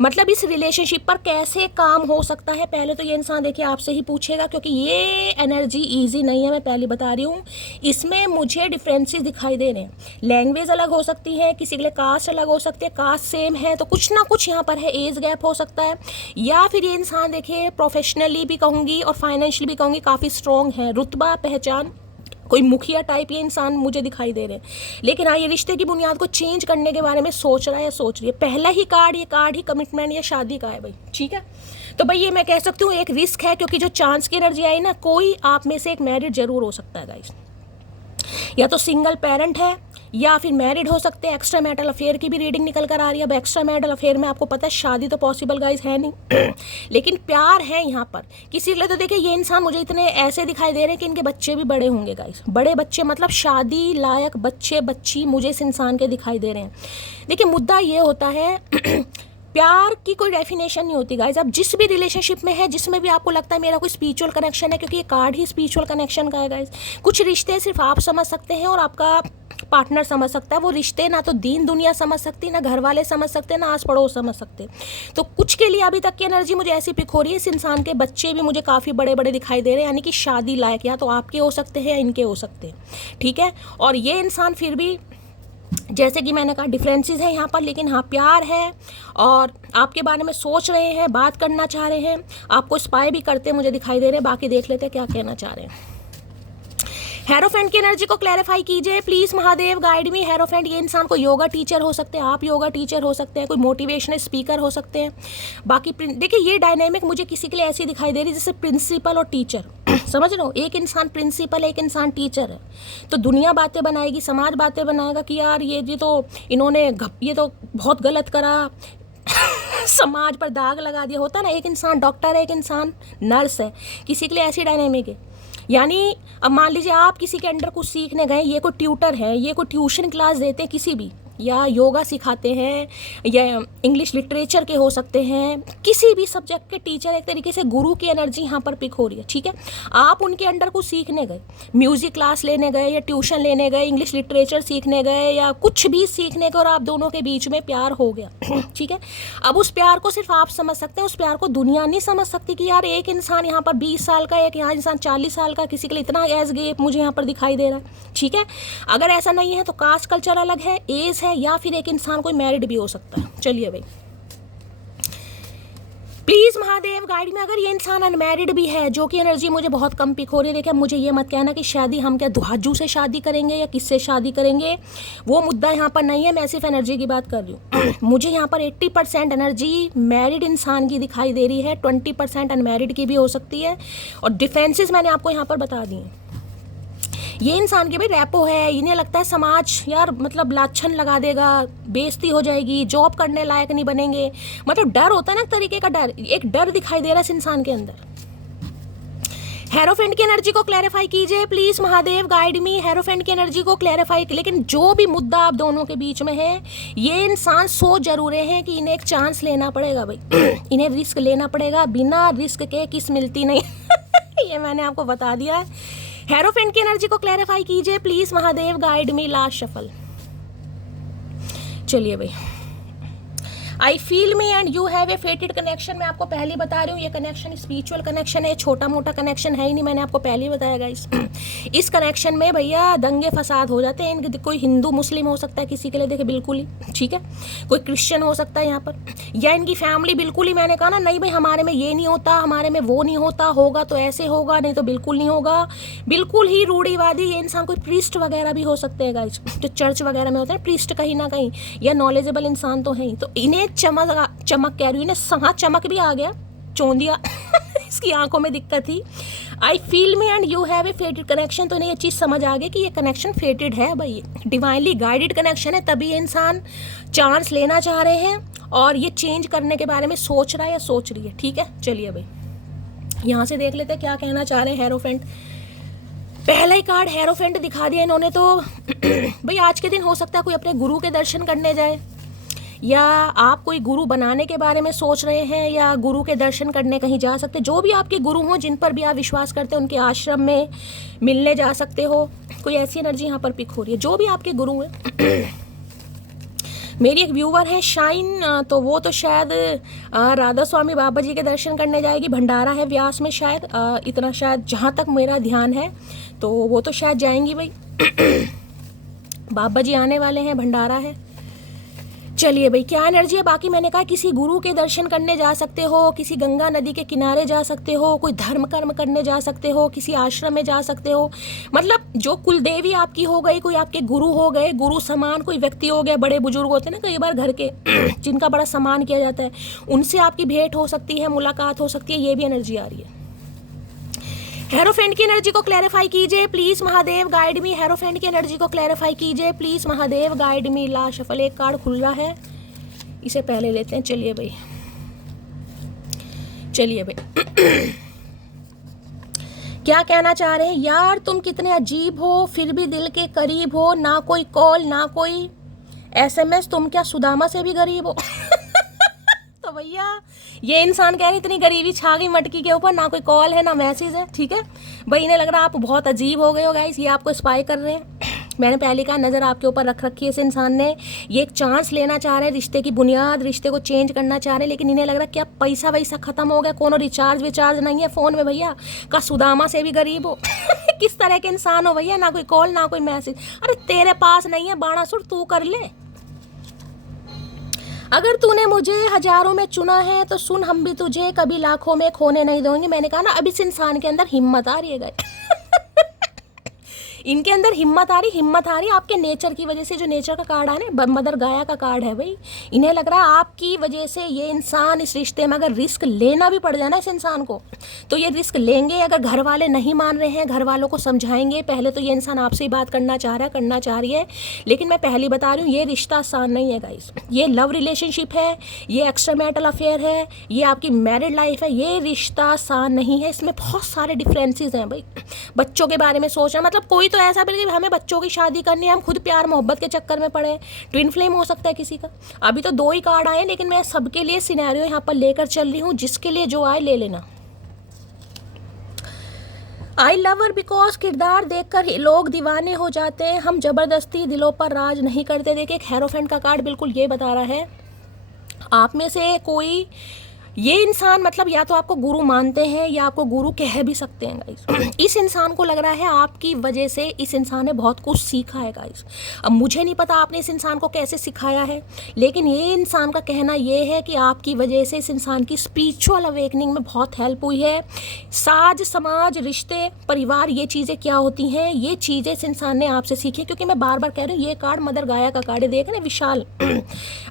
मतलब इस रिलेशनशिप पर कैसे काम हो सकता है, पहले तो ये इंसान देखिए आपसे ही पूछेगा, क्योंकि ये एनर्जी ईजी नहीं है, मैं पहले बता रही हूँ। इसमें मुझे डिफरेंसेस दिखाई दे रहे हैं, लैंग्वेज अलग हो सकती है, किसी के लिए कास्ट अलग हो सकती है, कास्ट सेम है तो कुछ ना कुछ यहाँ पर है, एज गैप हो सकता है, या फिर ये इंसान देखिए प्रोफेशनली भी कहूँगी और फाइनेंशियली भी कहूँगी काफ़ी स्ट्रॉन्ग है, रुतबा पहचान, कोई मुखिया टाइप ये इंसान मुझे दिखाई दे रहे हैं। लेकिन हाँ, ये रिश्ते की बुनियाद को चेंज करने के बारे में सोच रहा है या सोच रही है। पहला ही कार्ड ये कार्ड ही कमिटमेंट या शादी का है भाई, ठीक है। तो भाई ये मैं कह सकती हूँ एक रिस्क है, क्योंकि जो चांस की एनर्जी आई ना, कोई आप में से एक मैरिड जरूर हो सकता है गाइस, या तो सिंगल पेरेंट है या फिर मैरिड हो सकते हैं। एक्स्ट्रा मैरिटल अफेयर की भी रीडिंग निकल कर आ रही है। अब एक्स्ट्रा मैरिटल अफेयर में आपको पता है शादी तो पॉसिबल गाइस है नहीं लेकिन प्यार है यहाँ पर किसी के लिए। तो देखिए ये इंसान मुझे इतने ऐसे दिखाई दे रहे हैं कि इनके बच्चे भी बड़े होंगे गाइस, बड़े बच्चे मतलब शादी लायक बच्चे बच्ची मुझे इस इंसान के दिखाई दे रहे हैं। देखिए मुद्दा ये होता है प्यार की कोई डेफिनेशन नहीं होती गाइज। आप जिस भी रिलेशनशिप में है, जिसमें भी आपको लगता है मेरा कोई स्पिरिचुअल कनेक्शन है, क्योंकि ये कार्ड ही स्पिरिचुअल कनेक्शन का है गाइज। कुछ रिश्ते सिर्फ आप समझ सकते हैं और आपका पार्टनर समझ सकता है। वो रिश्ते ना तो दीन दुनिया समझ सकती, ना घर वाले समझ सकते, ना आस पड़ोस समझ सकते। तो कुछ के लिए अभी तक की एनर्जी मुझे ऐसी पिक हो रही है, इस इंसान के बच्चे भी मुझे काफ़ी बड़े बड़े दिखाई दे रहे हैं, यानी कि शादी लायक या तो आपके हो सकते हैं या इनके हो सकते हैं, ठीक है। और ये इंसान फिर भी, जैसे कि मैंने कहा, डिफरेंसेस हैं यहाँ पर, लेकिन हाँ प्यार है और आपके बारे में सोच रहे हैं, बात करना चाह रहे हैं, आपको स्पाई भी करते मुझे दिखाई दे रहे हैं। बाकी देख लेते हैं क्या कहना चाह रहे हैं। हेरोफेंट की एनर्जी को क्लैरिफाई कीजिए please Mahadev, guide me. Hierophant, ये इंसान को योगा टीचर हो सकते हैं, आप योगा टीचर हो सकते हैं, कोई मोटिवेशनल स्पीकर हो सकते हैं। बाकी देखिए ये डायनेमिक मुझे किसी के लिए ऐसी दिखाई दे रही है जैसे प्रिंसिपल और टीचर। समझ रहे हो, एक इंसान प्रिंसिपल है, एक इंसान टीचर है। तो दुनिया बातें बनाएगी, समाज बातें बनाएगा कि यार ये तो इन्होंने ये तो बहुत गलत करा, समाज पर दाग लगा दिया। होता ना, एक इंसान डॉक्टर है, एक इंसान नर्स है, किसी के लिए ऐसी डायनेमिक है। यानी अब मान लीजिए आप किसी के अंडर कुछ सीखने गए, ये कोई ट्यूटर है, ये कोई ट्यूशन क्लास देते हैं किसी भी, या योगा सिखाते हैं, या इंग्लिश लिटरेचर के हो सकते हैं, किसी भी सब्जेक्ट के टीचर। एक तरीके से गुरु की एनर्जी यहाँ पर पिक हो रही है, ठीक है। आप उनके अंडर कुछ सीखने गए, म्यूजिक क्लास लेने गए या ट्यूशन लेने गए, इंग्लिश लिटरेचर सीखने गए या कुछ भी सीखने गए, और आप दोनों के बीच में प्यार हो गया, ठीक है। अब उस प्यार को सिर्फ आप समझ सकते हैं, उस प्यार को दुनिया नहीं समझ सकती कि यार एक इंसान यहाँ पर 20 साल का, एक यहाँ इंसान 40 साल का, किसी के लिए इतना एज गैप मुझे यहाँ पर दिखाई दे रहा है, ठीक है। अगर ऐसा नहीं है तो कास्ट कल्चर अलग है, एज है, या फिर एक इंसान कोई मैरिड भी हो सकता है। चलिए भाई, प्लीज महादेव गाइड में। अगर ये इंसान अनमैरिड भी है, जो कि एनर्जी मुझे बहुत कम पिक हो रही है, देखिए मुझे ये मत कहना कि शादी हम क्या दुहाजू से शादी करेंगे या किससे शादी करेंगे, वो मुद्दा यहाँ पर नहीं है। मैं सिर्फ एनर्जी की बात कर रही हूँ। मुझे यहाँ पर 80% एनर्जी मैरिड इंसान की दिखाई दे रही है, 20% अनमैरिड की भी हो सकती है। और डिफेंसेस मैंने आपको यहाँ पर बता दी हैं। ये इंसान के भाई रैपो है, इन्हें लगता है समाज यार मतलब लाछन लगा देगा, बेइज्जती हो जाएगी, जॉब करने लायक नहीं बनेंगे। मतलब डर होता है ना, एक तरीके का डर, एक डर दिखाई दे रहा है इस इंसान के अंदर। हेरोफेंट की एनर्जी को क्लैरिफाई कीजिए please Mahadev, guide me. Hierophant की एनर्जी को क्लैरिफाई, लेकिन जो भी मुद्दा आप दोनों के बीच में है, ये इंसान सोच जरूर हैं कि इन्हें एक चांस लेना पड़ेगा भाई। इन्हें रिस्क लेना पड़ेगा, बिना रिस्क के किस मिलती नहीं। ये मैंने आपको बता दिया है। हेरोफेंट की एनर्जी को क्लैरिफाई कीजिए please Mahadev, guide me. Last shuffle. चलिए भाई, आई feel me and you have a fated connection. मैं आपको पहले ही बता रही हूँ, ये कनेक्शन स्पिरिचुअल कनेक्शन है, छोटा मोटा कनेक्शन है ही नहीं। मैंने आपको पहले ही बताया गाइस, इस कनेक्शन में भैया दंगे फसाद हो जाते हैं। कोई हिंदू मुस्लिम हो सकता है किसी के लिए, देखिए बिल्कुल ही, ठीक है। कोई क्रिश्चियन हो सकता है यहाँ पर, या इनकी फैमिली बिल्कुल ही, मैंने कहा ना नहीं भाई हमारे में ये नहीं होता, हमारे में वो नहीं होता, होगा तो ऐसे होगा, नहीं तो बिल्कुल नहीं होगा। बिल्कुल ही रूढ़िवादी ये इंसान, कोई प्रीस्ट वगैरह भी हो सकते हैं गाइस, जो चर्च वगैरह में होते हैं प्रीस्ट कहीं ना कहीं, या नॉलेजेबल इंसान तो है ही। तो इन्हें चमक कह रही हूँ, हाँ चमक भी आ गया, चौंधिया इसकी आंखों में दिक्कत थी। आई feel me and you have a fated connection. तो इन्हें ये चीज़ समझ आ गई कि ये कनेक्शन फेटेड है भाई, डिवाइनली गाइडेड कनेक्शन है, तभी ये इंसान चांस लेना चाह रहे हैं और ये चेंज करने के बारे में सोच रहा है या सोच रही है, ठीक है। चलिए भाई, यहाँ से देख लेते हैं क्या कहना चाह रहे हैं हेरोफेंट। पहला ही कार्ड हेरोफेंट दिखा दिया इन्होंने। तो भाई आज के दिन हो सकता है कोई अपने गुरु के दर्शन करने जाए, या आप कोई गुरु बनाने के बारे में सोच रहे हैं, या गुरु के दर्शन करने कहीं जा सकते हैं। जो भी आपके गुरु हों, जिन पर भी आप विश्वास करते हैं, उनके आश्रम में मिलने जा सकते हो। कोई ऐसी एनर्जी यहाँ पर पिक हो रही है, जो भी आपके गुरु हैं। मेरी एक व्यूवर है शाइन, तो वो तो शायद राधा स्वामी बाबा जी के दर्शन करने जाएगी। भंडारा है व्यास में शायद, इतना शायद जहाँ तक मेरा ध्यान है, तो वो तो शायद जाएंगी भाई। बाबा जी आने वाले हैं, भंडारा है। चलिए भाई, क्या एनर्जी है। बाकी मैंने कहा किसी गुरु के दर्शन करने जा सकते हो, किसी गंगा नदी के किनारे जा सकते हो, कोई धर्म कर्म करने जा सकते हो, किसी आश्रम में जा सकते हो। मतलब जो कुल देवी आपकी हो गई, कोई आपके गुरु हो गए, गुरु समान कोई व्यक्ति हो गया, बड़े बुजुर्ग होते हैं ना कई बार घर के, जिनका बड़ा सम्मान किया जाता है, उनसे आपकी भेंट हो सकती है, मुलाकात हो सकती है। ये भी एनर्जी आ रही है। हेरोफेंट की एनर्जी को क्लैरिफाई कीजिए please Mahadev, guide me. Hierophant की एनर्जी को क्लैरिफाई कीजिए please Mahadev, guide me. Last shuffle, एक कार्ड खुल रहा है, इसे पहले लेते हैं। चलिए भाई, चलिए भाई। क्या कहना चाह रहे हैं। यार तुम कितने अजीब हो, फिर भी दिल के करीब हो, ना कोई कॉल ना कोई SMS, तुम क्या सुदामा से भी गरीब हो। भैया ये इंसान कह रहे इतनी गरीबी छा गई मटकी के ऊपर, ना कोई कॉल है ना मैसेज है। ठीक है भाई, इन्हें लग रहा है आप बहुत अजीब हो गए हो गाइस, ये आपको स्पाई कर रहे हैं। मैंने पहले कहा नज़र आपके ऊपर रख रखी है इस इंसान ने, ये एक चांस लेना चाह रहे हैं, रिश्ते की बुनियाद, रिश्ते को चेंज करना चाह रहे हैं, लेकिन इन्हें लग रहा है क्या पैसा वैसा खत्म हो गया, कोनो रिचार्ज विचार्ज नहीं है फ़ोन में भैया, का सुदामा से भी गरीब हो। किस तरह के इंसान हो भैया, ना कोई कॉल ना कोई मैसेज। अरे तेरे पास नहीं है बाणासुर, तू कर ले। अगर तूने मुझे हजारों में चुना है तो सुन, हम भी तुझे कभी लाखों में खोने नहीं देंगे। मैंने कहा ना अब इस इंसान के अंदर हिम्मत आ रही है इनके अंदर हिम्मत आ रही आपके नेचर की वजह से। जो नेचर का कार्ड है ना, मदर गाया का कार्ड है भाई। इन्हें लग रहा है आपकी वजह से ये इंसान इस रिश्ते में अगर रिस्क लेना भी पड़ जाए ना इस इंसान को, तो ये रिस्क लेंगे। अगर घर वाले नहीं मान रहे हैं, घर वालों को समझाएंगे। पहले तो ये इंसान आपसे ही बात करना चाह रही है, लेकिन मैं पहले बता रही हूँ ये रिश्ता आसान नहीं है गाइस। ये लव रिलेशनशिप है, ये एक्स्ट्रा मैरिटल अफेयर है, ये आपकी मैरिड लाइफ है। ये रिश्ता आसान नहीं है, इसमें बहुत सारे डिफरेंसेस हैं भाई। बच्चों के बारे में सोचना, मतलब कोई तो ऐसा भी हमें बच्चों की शादी करनी है, हम खुद प्यार मोहब्बत के चक्कर में पड़े। ट्विन फ्लेम हो सकता है किसी का। अभी तो 2 ही कार्ड आए, लेकिन मैं सबके लिए सिनेरियो यहाँ पर लेकर चल रही हूँ, जिसके लिए जो आए ले लेना। आई लव हर बिकॉज किरदार देखकर लोग दीवाने हो जाते हैं, हम जबरदस्ती दिलों पर राज नहीं करते। देखिए एक हेरोफेंट का कार्ड बिल्कुल ये बता रहा है, आप में से कोई ये इंसान मतलब या तो आपको गुरु मानते हैं या आपको गुरु कह भी सकते हैं गाइस। इस इंसान को लग रहा है आपकी वजह से इस इंसान ने बहुत कुछ सीखा है गाइस। अब मुझे नहीं पता आपने इस इंसान को कैसे सिखाया है, लेकिन ये इंसान का कहना ये है कि आपकी वजह से इस इंसान की स्पिरिचुअल अवेकनिंग में बहुत हेल्प हुई है। साज समाज रिश्ते परिवार ये चीज़ें क्या होती हैं, ये चीज़ें इस इंसान ने आपसे सीखी। क्योंकि मैं बार बार कह रही हूँ ये कार्ड मदर गाया का कार्ड है, देख रहे विशाल।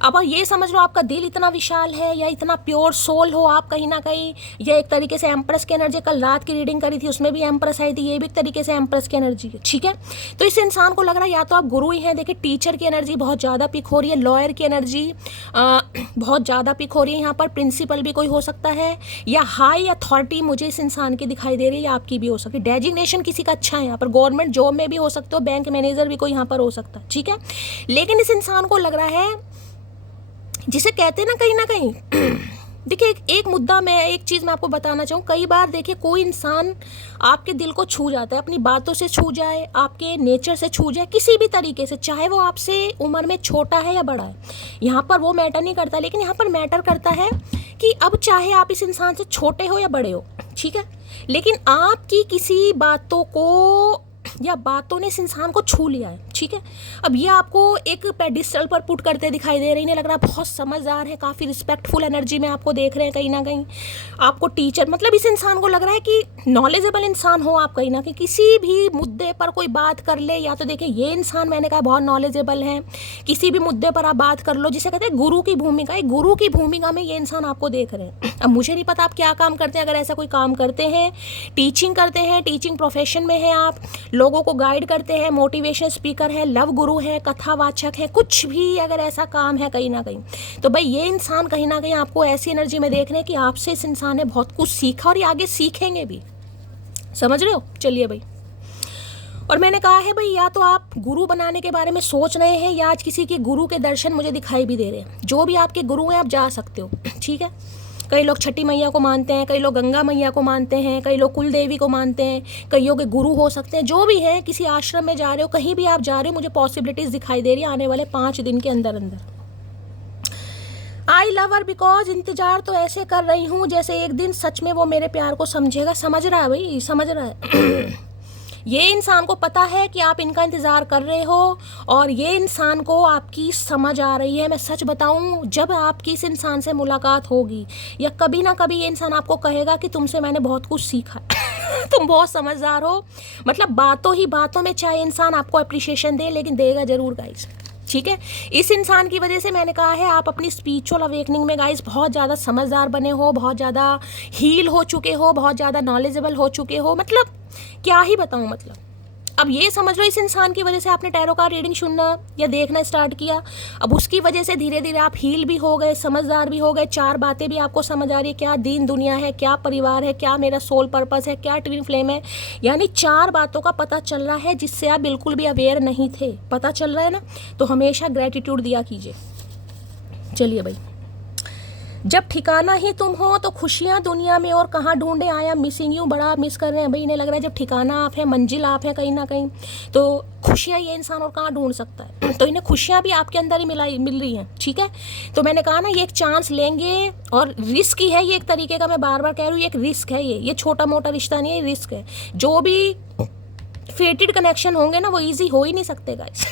अब ये समझ लो आपका दिल इतना विशाल है या इतना प्योर सोल हो आप कहीं ना कहीं, या एक तरीके से एम्प्रेस की एनर्जी। कल रात की रीडिंग करी थी उसमें भी एम्प्रेस आई थी, ये भी एक तरीके से एम्प्रेस की एनर्जी है। ठीक है, तो इस इंसान को लग रहा है या तो आप गुरु ही हैं। देखिए टीचर की एनर्जी बहुत ज़्यादा पिक हो रही है, लॉयर की एनर्जी बहुत ज़्यादा पिक हो रही है यहाँ पर। प्रिंसिपल भी कोई हो सकता है, या हाई अथॉरिटी मुझे इस इंसान की दिखाई दे रही है, आपकी भी हो सकती है। डेजिग्नेशन किसी का अच्छा है यहाँ पर, गवर्नमेंट जॉब में भी हो सकते हो, बैंक मैनेजर भी कोई यहाँ पर हो सकता है। ठीक है, लेकिन इस इंसान को लग रहा है जिसे कहते हैं ना कहीं देखिए एक मुद्दा, मैं एक चीज़ मैं आपको बताना चाहूँ। कई बार देखिए कोई इंसान आपके दिल को छू जाता है, अपनी बातों से छू जाए, आपके नेचर से छू जाए, किसी भी तरीके से, चाहे वो आपसे उम्र में छोटा है या बड़ा है, यहाँ पर वो मैटर नहीं करता। लेकिन यहाँ पर मैटर करता है कि अब चाहे आप इस इंसान से छोटे हो या बड़े हो, ठीक है, लेकिन आपकी किसी बातों को या बातों ने इस इंसान को छू लिया है। ठीक है, अब ये आपको एक पेडिस्टल पर पुट करते दिखाई दे रही है। लग रहा है बहुत समझदार है, काफ़ी रिस्पेक्टफुल एनर्जी में आपको देख रहे हैं कहीं ना कहीं। आपको टीचर मतलब इस इंसान को लग रहा है कि नॉलेजेबल इंसान हो आप कहीं ना कहीं, किसी भी मुद्दे पर कोई बात कर ले। या तो देखिए ये इंसान मैंने कहा बहुत नॉलेजेबल है, किसी भी मुद्दे पर आप बात कर लो, जिसे कहते हैं गुरु की भूमिका। एक गुरु की भूमिका में ये इंसान आपको देख रहे हैं। अब मुझे नहीं पता आप क्या काम करते हैं, अगर ऐसा कोई काम करते हैं, टीचिंग करते हैं, टीचिंग प्रोफेशन में है आप, लोगों को गाइड करते हैं, मोटिवेशन स्पीकर है, लव गुरु है, कथावाचक है, कुछ भी अगर ऐसा काम है कहीं ना कहीं, तो भाई ये इंसान कहीं ना कहीं आपको ऐसी एनर्जी में देख रहे हैं कि आपसे इस इंसान ने बहुत कुछ सीखा और ये आगे सीखेंगे भी। समझ रहे हो? चलिए भाई, और मैंने कहा है भाई या तो आप गुरु बनाने के बारे में सोच रहे हैं या आज किसी के गुरु के दर्शन मुझे दिखाई भी दे रहे हैं। जो भी आपके गुरु हैं आप जा सकते हो। ठीक है, कई लोग छठी मैया को मानते हैं, कई लोग गंगा मैया को मानते हैं, कई लोग कुल देवी को मानते हैं, कईयों के गुरु हो सकते हैं। जो भी है, किसी आश्रम में जा रहे हो, कहीं भी आप जा रहे हो, मुझे पॉसिबिलिटीज़ दिखाई दे रही है आने वाले 5 दिन के अंदर अंदर। आई लव हर बिकॉज इंतजार तो ऐसे कर रही हूँ जैसे एक दिन सच में वो मेरे प्यार को समझेगा। समझ रहा है भाई, समझ रहा है। ये इंसान को पता है कि आप इनका इंतज़ार कर रहे हो और ये इंसान को आपकी समझ आ रही है। मैं सच बताऊं, जब आपकी इस इंसान से मुलाकात होगी या कभी ना कभी ये इंसान आपको कहेगा कि तुमसे मैंने बहुत कुछ सीखा तुम बहुत समझदार हो। मतलब बातों ही बातों में चाहे इंसान आपको अप्रिशिएशन दे, लेकिन देगा ज़रूर गाइस। ठीक है, इस इंसान की वजह से मैंने कहा है आप अपनी स्पिरिचुअल अवेकनिंग में गाइस बहुत ज़्यादा समझदार बने हो, बहुत ज़्यादा हील हो चुके हो, बहुत ज़्यादा नॉलेजेबल हो चुके हो। मतलब क्या ही बताऊँ, मतलब अब ये समझ लो इस इंसान की वजह से आपने टैरो का रीडिंग सुनना या देखना स्टार्ट किया। अब उसकी वजह से धीरे धीरे आप हील भी हो गए, समझदार भी हो गए, 4 बातें भी आपको समझ आ रही है, क्या दीन दुनिया है, क्या परिवार है, क्या मेरा सोल पर्पस है, क्या ट्विन फ्लेम है। यानी 4 बातों का पता चल रहा है जिससे आप बिल्कुल भी अवेयर नहीं थे। पता चल रहा है ना, तो हमेशा ग्रेटिट्यूड दिया कीजिए। चलिए भाई, जब ठिकाना ही तुम हो तो खुशियाँ दुनिया में और कहाँ ढूंढे, आया मिसिंग यू, बड़ा मिस कर रहे हैं भाई। इन्हें लग रहा है जब ठिकाना आप है, मंजिल आप है कहीं ना कहीं, तो खुशियाँ ये इंसान और कहाँ ढूंढ सकता है। तो इन्हें खुशियाँ भी आपके अंदर ही मिल रही हैं, ठीक है। तो मैंने कहा ना ये एक चांस लेंगे, और रिस्क ही है ये एक तरीके का, मैं बार बार कह रही हूँ, ये एक रिस्क है, ये छोटा मोटा रिश्ता नहीं है, रिस्क है। जो भी फेटेड कनेक्शन होंगे ना वो ईजी हो ही नहीं सकते गाइस।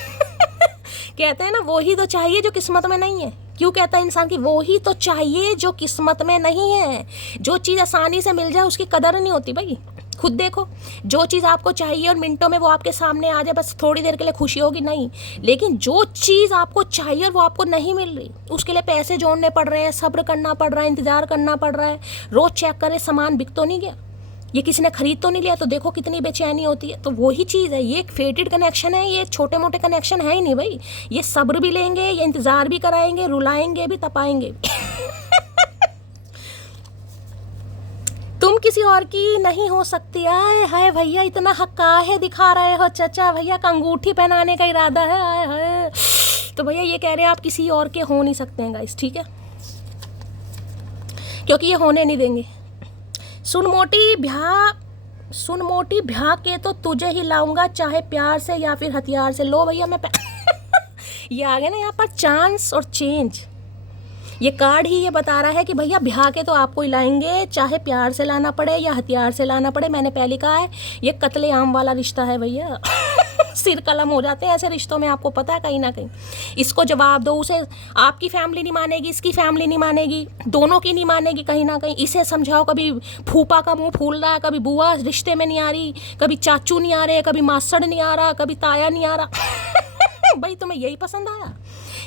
कहते हैं ना वो ही तो चाहिए जो किस्मत में नहीं है। क्यों कहता है इंसान की वो ही तो चाहिए जो किस्मत में नहीं है। जो चीज़ आसानी से मिल जाए उसकी कदर नहीं होती भाई। खुद देखो, जो चीज़ आपको चाहिए और मिनटों में वो आपके सामने आ जाए, बस थोड़ी देर के लिए खुशी होगी नहीं। लेकिन जो चीज़ आपको चाहिए और वो आपको नहीं मिल रही, उसके लिए पैसे जोड़ने पड़ रहे हैं, सब्र करना पड़ रहा है, इंतज़ार करना पड़ रहा है, रोज़ चेक करें सामान बिक तो नहीं गया, ये किसी ने खरीद तो नहीं लिया, तो देखो कितनी बेचैनी होती है। तो वही चीज़ है, ये एक फेटेड कनेक्शन है, ये छोटे मोटे कनेक्शन है ही नहीं भाई। ये सब्र भी लेंगे, ये इंतज़ार भी कराएंगे, रुलाएंगे भी, तपाएंगे भी। तुम किसी और की नहीं हो सकती। आए हाय भैया, इतना हक काहे दिखा रहे हो चचा, भैया का अंगूठी पहनाने का इरादा है, आए हाय। तो भैया ये कह रहे हैं आप किसी और के हो नहीं सकते हैं गाइस, ठीक है, क्योंकि ये होने नहीं देंगे। सुन मोटी भ्या के तो तुझे ही लाऊंगा, चाहे प्यार से या फिर हथियार से। लो भैया मैं ये आ गया ना यहाँ पर चांस और चेंज। ये कार्ड ही ये बता रहा है कि भैया ब्याह के तो आपको ही लाएंगे, चाहे प्यार से लाना पड़े या हथियार से लाना पड़े। मैंने पहले कहा है ये कत्ले आम वाला रिश्ता है भैया। सिर कलम हो जाते हैं ऐसे रिश्तों में, आपको पता है कहीं ना कहीं। इसको जवाब दो, उसे आपकी फैमिली नहीं मानेगी, इसकी फैमिली नहीं मानेगी, दोनों की नहीं मानेगी कहीं ना कहीं। इसे समझाओ, कभी फूफा का मुंह फूल रहा है, कभी बुआ रिश्ते में नहीं आ रही, कभी चाचू नहीं आ रहे, कभी मासड़ नहीं आ रहा, कभी ताया नहीं आ रहा। भाई तुम्हें यही पसंद आया?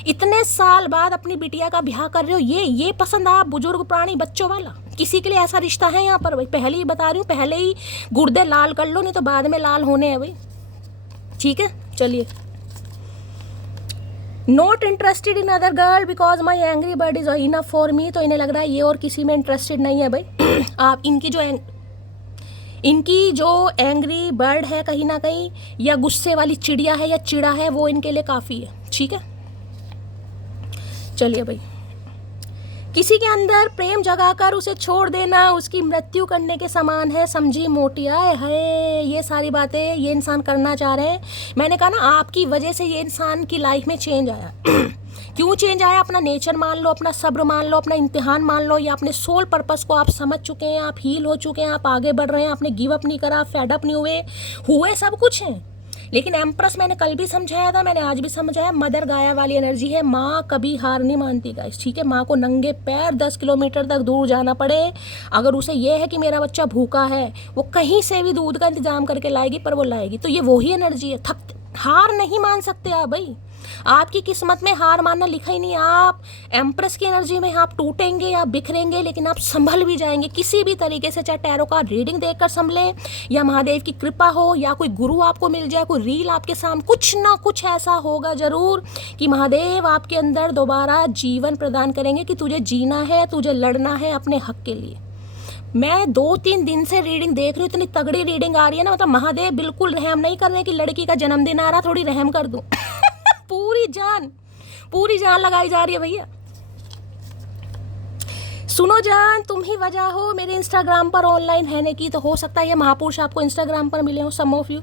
इतने साल बाद अपनी बिटिया का ब्याह कर रहे हो, ये पसंद आया? बुजुर्ग प्राणी बच्चों वाला किसी के लिए ऐसा रिश्ता है यहाँ पर भाई? पहले ही बता रही हूँ, पहले ही गुर्दे लाल कर लो, नहीं तो बाद में लाल होने हैं भाई, ठीक है। चलिए, not interested in other girl because my angry bird is enough for me. तो इन्हें लग रहा है ये और किसी में इंटरेस्टेड नहीं है भाई। आप इनकी जो एंग्री बर्ड है कहीं ना कहीं, या गुस्से वाली चिड़िया है या चिड़ा है, वो इनके लिए काफ़ी है, ठीक है। चलिए भाई, किसी के अंदर प्रेम जगाकर उसे छोड़ देना उसकी मृत्यु करने के समान है, समझी मोटिया है। ये सारी बातें ये इंसान करना चाह रहे हैं। मैंने कहा ना आपकी वजह से ये इंसान की लाइफ में चेंज आया। क्यों चेंज आया? अपना नेचर मान लो, अपना सब्र मान लो, अपना इम्तिहान मान लो, या अपने सोल पर्पस को आप समझ चुके हैं, आप हील हो चुके हैं, आप आगे बढ़ रहे हैं, आपने गिव अप नहीं करा, फेड अप नहीं हुए सब कुछ है। लेकिन एम्प्रेस मैंने कल भी समझाया था, मैंने आज भी समझाया, मदर गाया वाली एनर्जी है। माँ कभी हार नहीं मानती गाइस, ठीक है। माँ को नंगे पैर 10 किलोमीटर तक दूर जाना पड़े, अगर उसे ये है कि मेरा बच्चा भूखा है, वो कहीं से भी दूध का इंतजाम करके लाएगी, पर वो लाएगी। तो ये वही एनर्जी है। हार नहीं मान सकते आप भाई, आपकी किस्मत में हार मानना लिखा ही नहीं। आप एम्प्रेस की एनर्जी में आप टूटेंगे या बिखरेंगे, लेकिन आप संभल भी जाएंगे किसी भी तरीके से। चाहे टैरो का रीडिंग देखकर संभलें, या महादेव की कृपा हो, या कोई गुरु आपको मिल जाए, कोई रील आपके सामने, कुछ ना कुछ ऐसा होगा जरूर कि महादेव आपके अंदर दोबारा जीवन प्रदान करेंगे कि तुझे जीना है, तुझे लड़ना है अपने हक के लिए। मैं 2-3 दिन से रीडिंग देख रही हूँ, इतनी तगड़ी रीडिंग आ रही है ना, मतलब महादेव बिल्कुल रहम नहीं कर रहे कि लड़की का जन्मदिन आ रहा, थोड़ी रहम कर दूं। पूरी जान लगाई जा रही है भैया। सुनो जान, तुम ही वजह हो मेरे इंस्टाग्राम पर ऑनलाइन रहने की। तो हो सकता है ये महापुरुष आपको इंस्टाग्राम पर मिले हो, सम ऑफ यू,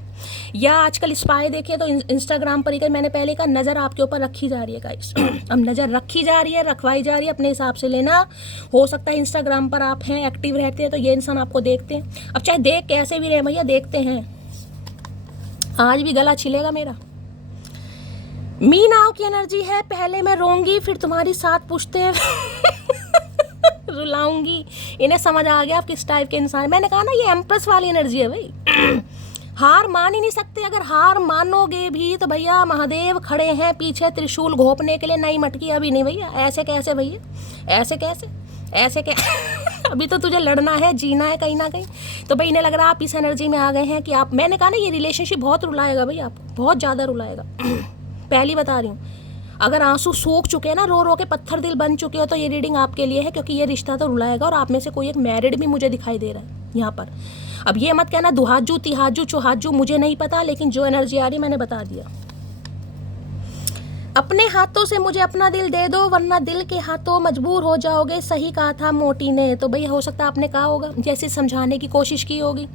या आजकल स्पाई देखे तो इंस्टाग्राम पर ही। मैंने पहले कहा नज़र आपके ऊपर रखी जा रही है गाइस। अब नज़र रखी जा रही है, रखवाई जा रही है, अपने हिसाब से लेना। हो सकता है इंस्टाग्राम पर आप हैं, एक्टिव रहते हैं, तो ये इंसान आपको देखते हैं। अब चाहे देख कैसे भी रहे भैया, देखते हैं। आज भी गला छिलेगा मेरा। मीनाओ की एनर्जी है, पहले मैं रोऊंगी फिर तुम्हारी साथ पूछते हैं रुलाऊंगी। इन्हें समझ आ गया आप किस टाइप के इंसान। मैंने कहा ना ये एम्प्रेस वाली एनर्जी है भाई। हार मान ही नहीं सकते। अगर हार मानोगे भी तो भैया महादेव खड़े हैं पीछे त्रिशूल घोंपने के लिए। नई मटकी अभी नहीं भैया, ऐसे कैसे भैया, ऐसे कैसे अभी तो तुझे लड़ना है, जीना है कहीं ना कहीं। तो भाई इन्हें लग रहा है आप इस एनर्जी में आ गए हैं कि आप, मैंने कहा ना ये रिलेशनशिप बहुत रुलाएगा भाई, आपको बहुत ज़्यादा रुलाएगा। पहली बता रही हूँ, अगर आंसू सूख चुके हैं ना, रो रो के पत्थर दिल बन चुके हो, तो ये रीडिंग आपके लिए है, क्योंकि ये रिश्ता तो रुलाएगा। और आप में से कोई एक मैरिड भी मुझे दिखाई दे रहा है यहाँ पर। अब ये मत कहना दुहाजू तिहाजू चौहाजू, मुझे नहीं पता, लेकिन जो एनर्जी आ रही मैंने बता दिया। अपने हाथों से मुझे अपना दिल दे दो, वरना दिल के हाथों मजबूर हो जाओगे, सही कहा था मोटी ने। तो भाई हो सकता है आपने कहा होगा, जैसे समझाने की कोशिश की होगी,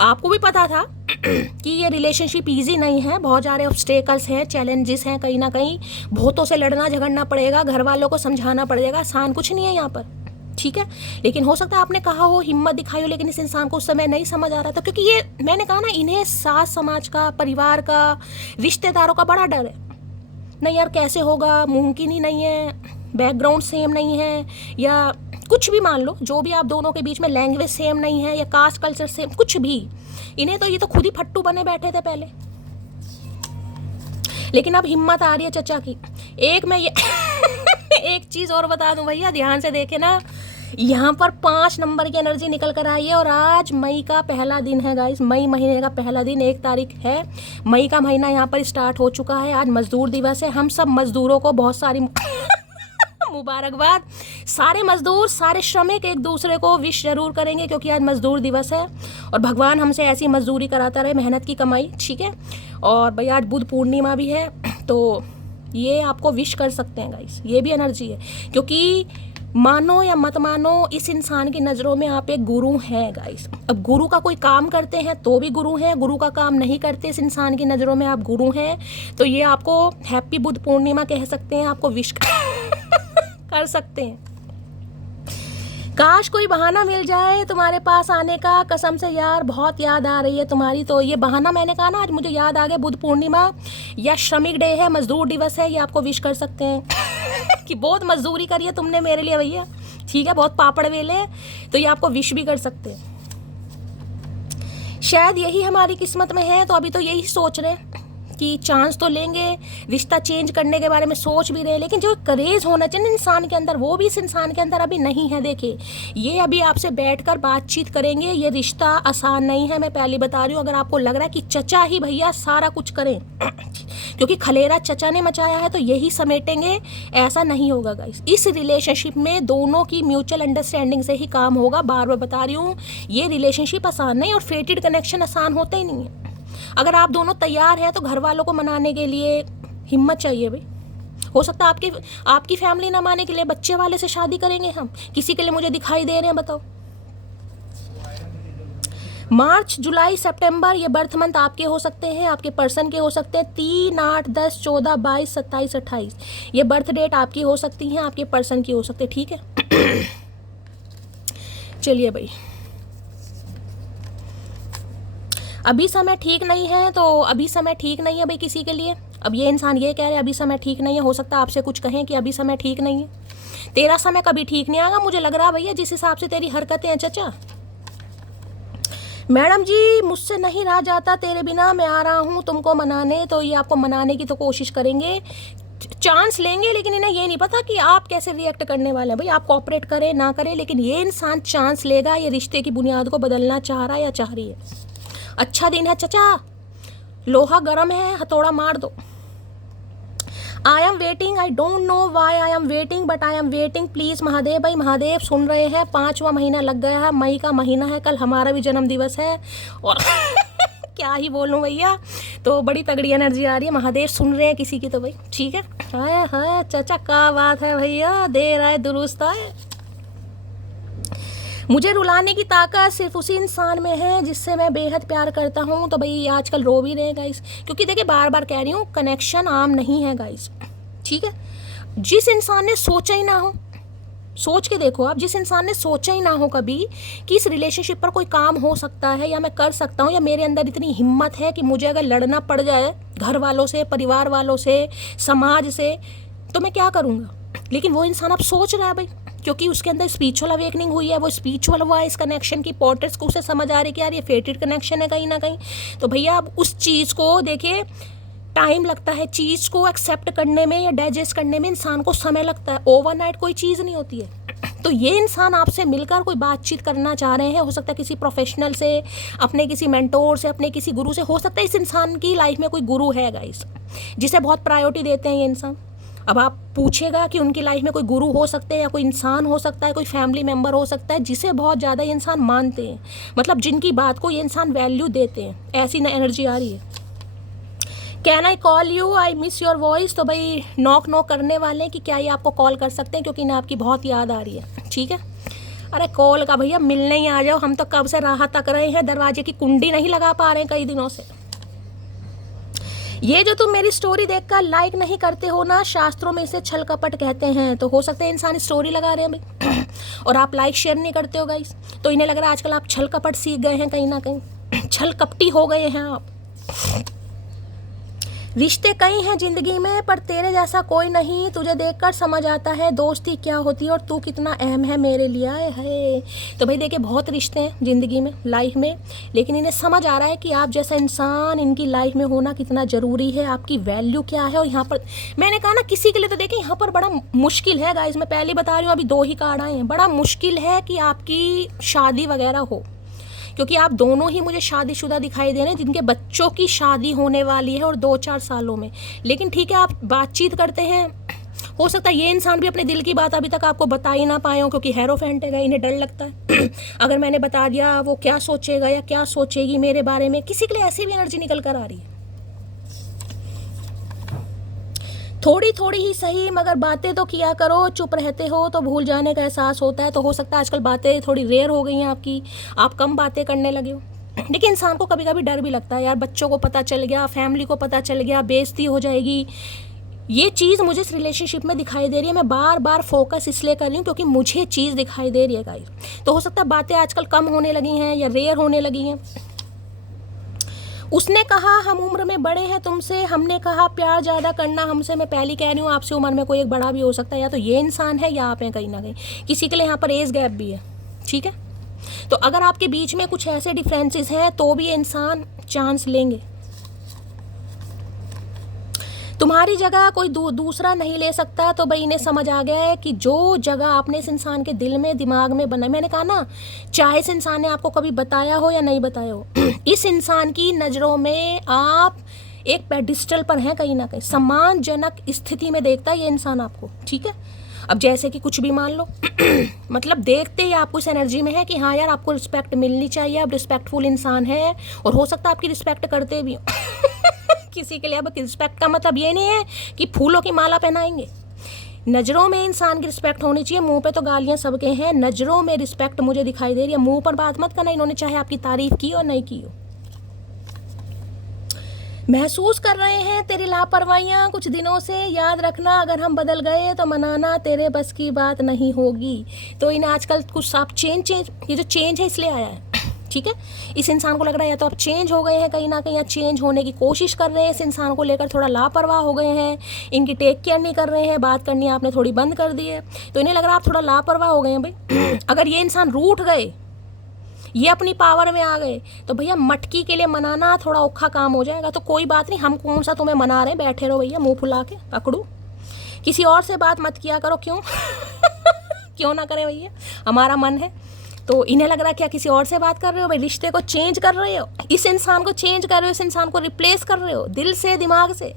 आपको भी पता था कि ये रिलेशनशिप इजी नहीं है, बहुत सारे ऑब्स्टेकल्स हैं, चैलेंजेस हैं, कहीं ना कहीं बहुतों से लड़ना झगड़ना पड़ेगा, घर वालों को समझाना पड़ेगा, आसान कुछ नहीं है यहाँ पर, ठीक है। लेकिन हो सकता है आपने कहा हो, हिम्मत दिखाई हो, लेकिन इस इंसान को उस समय नहीं समझ आ रहा था, क्योंकि ये मैंने कहा ना, इन्हें सास समाज का, परिवार का, रिश्तेदारों का बड़ा डर है। नहीं यार कैसे होगा, मुमकिन ही नहीं है, बैकग्राउंड सेम नहीं है, या कुछ भी मान लो, जो भी आप दोनों के बीच में लैंग्वेज सेम नहीं है, या कास्ट कल्चर सेम, कुछ भी, इन्हें तो ये तो खुद ही फट्टू बने बैठे थे पहले। लेकिन अब हिम्मत आ रही है चचा की। एक मैं ये एक चीज़ और बता दूं भैया, ध्यान से देखे ना, यहाँ पर 5 नंबर की एनर्जी निकल कर आई है, और आज मई का पहला दिन है गाइस, मई महीने का पहला दिन, 1 तारीख है, मई का महीना यहाँ पर स्टार्ट हो चुका है। आज मजदूर दिवस है, हम सब मजदूरों को बहुत सारी मुबारकबाद। सारे मजदूर, सारे श्रमिक एक दूसरे को विश जरूर करेंगे, क्योंकि आज मजदूर दिवस है, और भगवान हमसे ऐसी मजदूरी कराता रहे, मेहनत की कमाई, ठीक है। और भाई आज बुध पूर्णिमा भी है, तो ये आपको विश कर सकते हैं गाइस, ये भी एनर्जी है, क्योंकि मानो या मत मानो, इस इंसान की नज़रों में आप एक गुरु हैं गाइस। अब गुरु का कोई काम करते हैं तो भी गुरु हैं, गुरु का काम नहीं करते, इस इंसान की नज़रों में आप गुरु हैं, तो ये आपको हैप्पी बुध पूर्णिमा कह सकते हैं, आपको विश कर सकते हैं। काश कोई बहाना मिल जाए तुम्हारे पास आने का, कसम से यार बहुत याद आ रही है तुम्हारी। तो ये बहाना मैंने कहा ना, आज मुझे याद आ गया, बुध पूर्णिमा या श्रमिक डे है, मजदूर दिवस है, ये आपको विश कर सकते हैं कि बहुत मजदूरी करी है तुमने मेरे लिए भैया, ठीक है, बहुत पापड़ वेले, तो ये आपको विश भी कर सकते हैं। शायद यही हमारी किस्मत में है, तो अभी तो यही सोच रहे हैं कि चांस तो लेंगे, रिश्ता चेंज करने के बारे में सोच भी रहे, लेकिन जो करेज होना चाहिए इंसान के अंदर, वो भी इस इंसान के अंदर अभी नहीं है। देखिए, ये अभी आपसे बैठकर बातचीत करेंगे, ये रिश्ता आसान नहीं है, मैं पहले बता रही हूँ। अगर आपको लग रहा है कि चचा ही भैया सारा कुछ करें, क्योंकि खलेरा चचा ने मचाया है, तो यही समेटेंगे, ऐसा नहीं होगा गाइस। इस रिलेशनशिप में दोनों की म्यूचुअल अंडरस्टैंडिंग से ही काम होगा। बार बार बता रही हूँ, ये रिलेशनशिप आसान नहीं, और फेटेड कनेक्शन आसान होते ही नहीं है। अगर आप दोनों तैयार हैं तो घर वालों को मनाने के लिए हिम्मत चाहिए भाई। हो सकता है आपकी फैमिली ना माने के लिए बच्चे वाले से शादी करेंगे हम, किसी के लिए मुझे दिखाई दे रहे हैं, बताओ। मार्च, जुलाई, सितंबर, ये बर्थ मंथ आपके हो सकते हैं, आपके पर्सन के हो सकते हैं। 3, 8, 10, 14, 22, 27, 28 ये बर्थ डेट आपकी हो सकती हैं, आपके पर्सन की हो सकते हैं, ठीक है। चलिए भाई, अभी समय ठीक नहीं है, तो अभी समय ठीक नहीं है भाई किसी के लिए। अब ये इंसान ये कह रहे हैं अभी समय ठीक नहीं है, हो सकता है आपसे कुछ कहें कि अभी समय ठीक नहीं है। तेरा समय कभी ठीक नहीं आएगा, मुझे लग रहा है भैया, जिस हिसाब से तेरी हरकतें हैं चचा। मैडम जी मुझसे नहीं रहा जाता तेरे बिना, मैं आ रहा हूँ तुमको मनाने, तो ये आपको मनाने की तो कोशिश करेंगे, चांस लेंगे, लेकिन इन्हें ये नहीं पता कि आप कैसे रिएक्ट करने वाले हैं। भाई आप कोऑपरेट करें ना करें, लेकिन ये इंसान चांस लेगा, ये रिश्ते की बुनियाद को बदलना चाह रहा है या चाह रही है। अच्छा दिन है चचा, लोहा गर्म है, हथौड़ा मार दो। I am waiting, I don't know why I am waiting, but I am waiting please Mahadev. भाई महादेव सुन रहे हैं, 5वां महीना लग गया है, मई का महीना है, कल हमारा भी जन्म दिवस है, और क्या ही बोलूँ भैया, तो बड़ी तगड़ी एनर्जी आ रही है। महादेव सुन रहे हैं किसी की तो भाई, ठीक है। हाय हाय चचा, क्या बात है भैया, देर आए दुरुस्त आए। मुझे रुलाने की ताकत सिर्फ उसी इंसान में है जिससे मैं बेहद प्यार करता हूँ। तो भाई आजकल रो भी रहे गाइस, क्योंकि देखिए बार बार कह रही हूँ, कनेक्शन आम नहीं है गाइस, ठीक है। जिस इंसान ने सोचा ही ना हो, सोच के देखो आप, जिस इंसान ने सोचा ही ना हो कभी कि इस रिलेशनशिप पर कोई काम हो सकता है, या मैं कर सकता हूँ, या मेरे अंदर इतनी हिम्मत है कि मुझे अगर लड़ना पड़ जाए घर वालों से, परिवार वालों से, समाज से, तो मैं क्या करूँगा। लेकिन वो इंसान अब सोच रहा है भाई, क्योंकि उसके अंदर स्पिरिचुअल अवेकनिंग हुई है, वो स्पिरिचुअल हुआ है, इस कनेक्शन की इंपॉर्टेंस को उसे समझ आ रही है कि यार ये फेटेड कनेक्शन है कहीं ना कहीं। तो भैया अब उस चीज़ को देखिए, टाइम लगता है चीज़ को एक्सेप्ट करने में या डाइजेस्ट करने में, इंसान को समय लगता है, ओवरनाइट कोई चीज़ नहीं होती है। तो ये इंसान आपसे मिलकर कोई बातचीत करना चाह रहे हैं, हो सकता है किसी प्रोफेशनल से, अपने किसी मेंटोर से, अपने किसी गुरु से, हो सकता है इस इंसान की लाइफ में कोई गुरु है गाइस, जिसे बहुत प्रायोरिटी देते हैं ये इंसान। अब आप पूछेगा कि उनकी लाइफ में कोई गुरु हो सकते हैं, या कोई इंसान हो सकता है, कोई फैमिली मेम्बर हो सकता है जिसे बहुत ज़्यादा ये इंसान मानते हैं, मतलब जिनकी बात को ये इंसान वैल्यू देते हैं, ऐसी ना एनर्जी आ रही है। Can I call you, I miss your voice. तो भाई नॉक करने वाले हैं कि क्या ये आपको कॉल कर सकते हैं, क्योंकि इन्हें आपकी बहुत याद आ रही है। ठीक है, अरे कॉल का भैया, मिलने ही आ जाओ, हम तो कब से राह तक रहे हैं, दरवाजे की कुंडी नहीं लगा पा रहे हैं कई दिनों से। ये जो तुम मेरी स्टोरी देखकर लाइक नहीं करते हो ना, शास्त्रों में इसे छल कपट कहते हैं। तो हो सकता है इंसान स्टोरी लगा रहे हैं भाई और आप लाइक शेयर नहीं करते हो गाइस, तो इन्हें लग रहा है आजकल आप छल कपट सीख गए हैं कहीं ना कहीं, छल कपटी हो गए हैं आप। रिश्ते कई हैं जिंदगी में, पर तेरे जैसा कोई नहीं, तुझे देखकर समझ आता है दोस्ती क्या होती है और तू कितना अहम है मेरे लिए। है तो भाई देखिए, बहुत रिश्ते हैं ज़िंदगी में, लाइफ में, लेकिन इन्हें समझ आ रहा है कि आप जैसा इंसान इनकी लाइफ में होना कितना ज़रूरी है, आपकी वैल्यू क्या है। और यहाँ पर मैंने कहा ना, किसी के लिए तो देखिए यहाँ पर बड़ा मुश्किल है गाइस, मैं पहले बता रही हूँ, अभी 2 ही कार्ड आए हैं। बड़ा मुश्किल है कि आपकी शादी वगैरह हो, क्योंकि आप दोनों ही मुझे शादीशुदा दिखाई दे रहे हैं जिनके बच्चों की शादी होने वाली है और 2-4 सालों में। लेकिन ठीक है, आप बातचीत करते हैं, हो सकता है ये इंसान भी अपने दिल की बात अभी तक आपको बता ही ना पाए हो, क्योंकि हेरोफेंट है, इन्हें डर लगता है अगर मैंने बता दिया वो क्या सोचेगा या क्या सोचेगी मेरे बारे में। किसी के लिए ऐसी भी एनर्जी निकल कर आ रही है, थोड़ी थोड़ी ही सही, मगर बातें तो किया करो, चुप रहते हो तो भूल जाने का एहसास होता है। तो हो सकता है आजकल बातें थोड़ी रेयर हो गई हैं आपकी, आप कम बातें करने लगे हो। देखिए, इंसान को कभी कभी डर भी लगता है यार, बच्चों को पता चल गया, फैमिली को पता चल गया, बेइज्जती हो जाएगी। ये चीज़ मुझे इस रिलेशनशिप में दिखाई दे रही है। मैं बार बार फोकस इसलिए कर रही हूँ क्योंकि मुझे चीज़ दिखाई दे रही है गाइस। तो हो सकता है बातें आजकल कम होने लगी हैं या रेयर होने लगी हैं। उसने कहा हम उम्र में बड़े हैं तुमसे, हमने कहा प्यार ज़्यादा करना हमसे। मैं पहली कह रही हूँ, आपसे उम्र में कोई एक बड़ा भी हो सकता है, या तो ये इंसान है या आप हैं कहीं ना कहीं। किसी के लिए यहाँ पर एज गैप भी है। ठीक है, तो अगर आपके बीच में कुछ ऐसे डिफरेंसेस हैं तो भी ये इंसान चांस लेंगे। तुम्हारी जगह कोई दूसरा नहीं ले सकता। तो भाई इन्हें समझ आ गया है कि जो जगह आपने इस इंसान के दिल में, दिमाग में बनाई, मैंने कहा ना, चाहे इस इंसान ने आपको कभी बताया हो या नहीं बताया हो, इस इंसान की नज़रों में आप एक पेडिस्टल पर हैं कहीं ना कहीं, सम्मानजनक स्थिति में देखता है ये इंसान आपको। ठीक है, अब जैसे कि कुछ भी मान लो मतलब देखते ही आपको इस एनर्जी में है कि हाँ यार, आपको रिस्पेक्ट मिलनी चाहिए, आप रिस्पेक्टफुल इंसान है, और हो सकता है आपकी रिस्पेक्ट करते भी हो किसी के लिए अब रिस्पेक्ट का मतलब ये नहीं है कि फूलों की माला पहनाएंगे। नज़रों में इंसान की रिस्पेक्ट होनी चाहिए, मुंह पे तो गालियां सबके हैं, नज़रों में रिस्पेक्ट मुझे दिखाई दे रही है। मुंह पर बात मत करना, इन्होंने चाहे आपकी तारीफ की और नहीं की हो। महसूस कर रहे हैं तेरी लापरवाहियां कुछ दिनों से, याद रखना अगर हम बदल गए तो मनाना तेरे बस की बात नहीं होगी। तो इन्हें आजकल कुछ साफ चेंज ये जो चेंज है इसलिए आया है। ठीक है, इस इंसान को लग रहा है या तो आप चेंज हो गए हैं कहीं ना कहीं, या चेंज होने की कोशिश कर रहे हैं, इस इंसान को लेकर थोड़ा लापरवाह हो गए हैं, इनकी टेक केयर नहीं कर रहे हैं, बात करनी आपने थोड़ी बंद कर दी है। तो इन्हें लग रहा है आप थोड़ा लापरवाह हो गए हैं भाई अगर ये इंसान रूठ गए, ये अपनी पावर में आ गए, तो भैया मटकी के लिए मनाना थोड़ा औखा काम हो जाएगा। तो कोई बात नहीं, हम कौन सा तुम्हें मना रहे हैं, बैठे रहो भैया मुंह फुला के, पकड़ू, किसी और से बात मत किया करो। क्यों क्यों ना करें भैया, हमारा मन है। तो इन्हें लग रहा है क्या किसी और से बात कर रहे हो भाई, रिश्ते को चेंज कर रहे हो, इस इंसान को चेंज कर रहे हो, इस इंसान को रिप्लेस कर रहे हो दिल से, दिमाग से।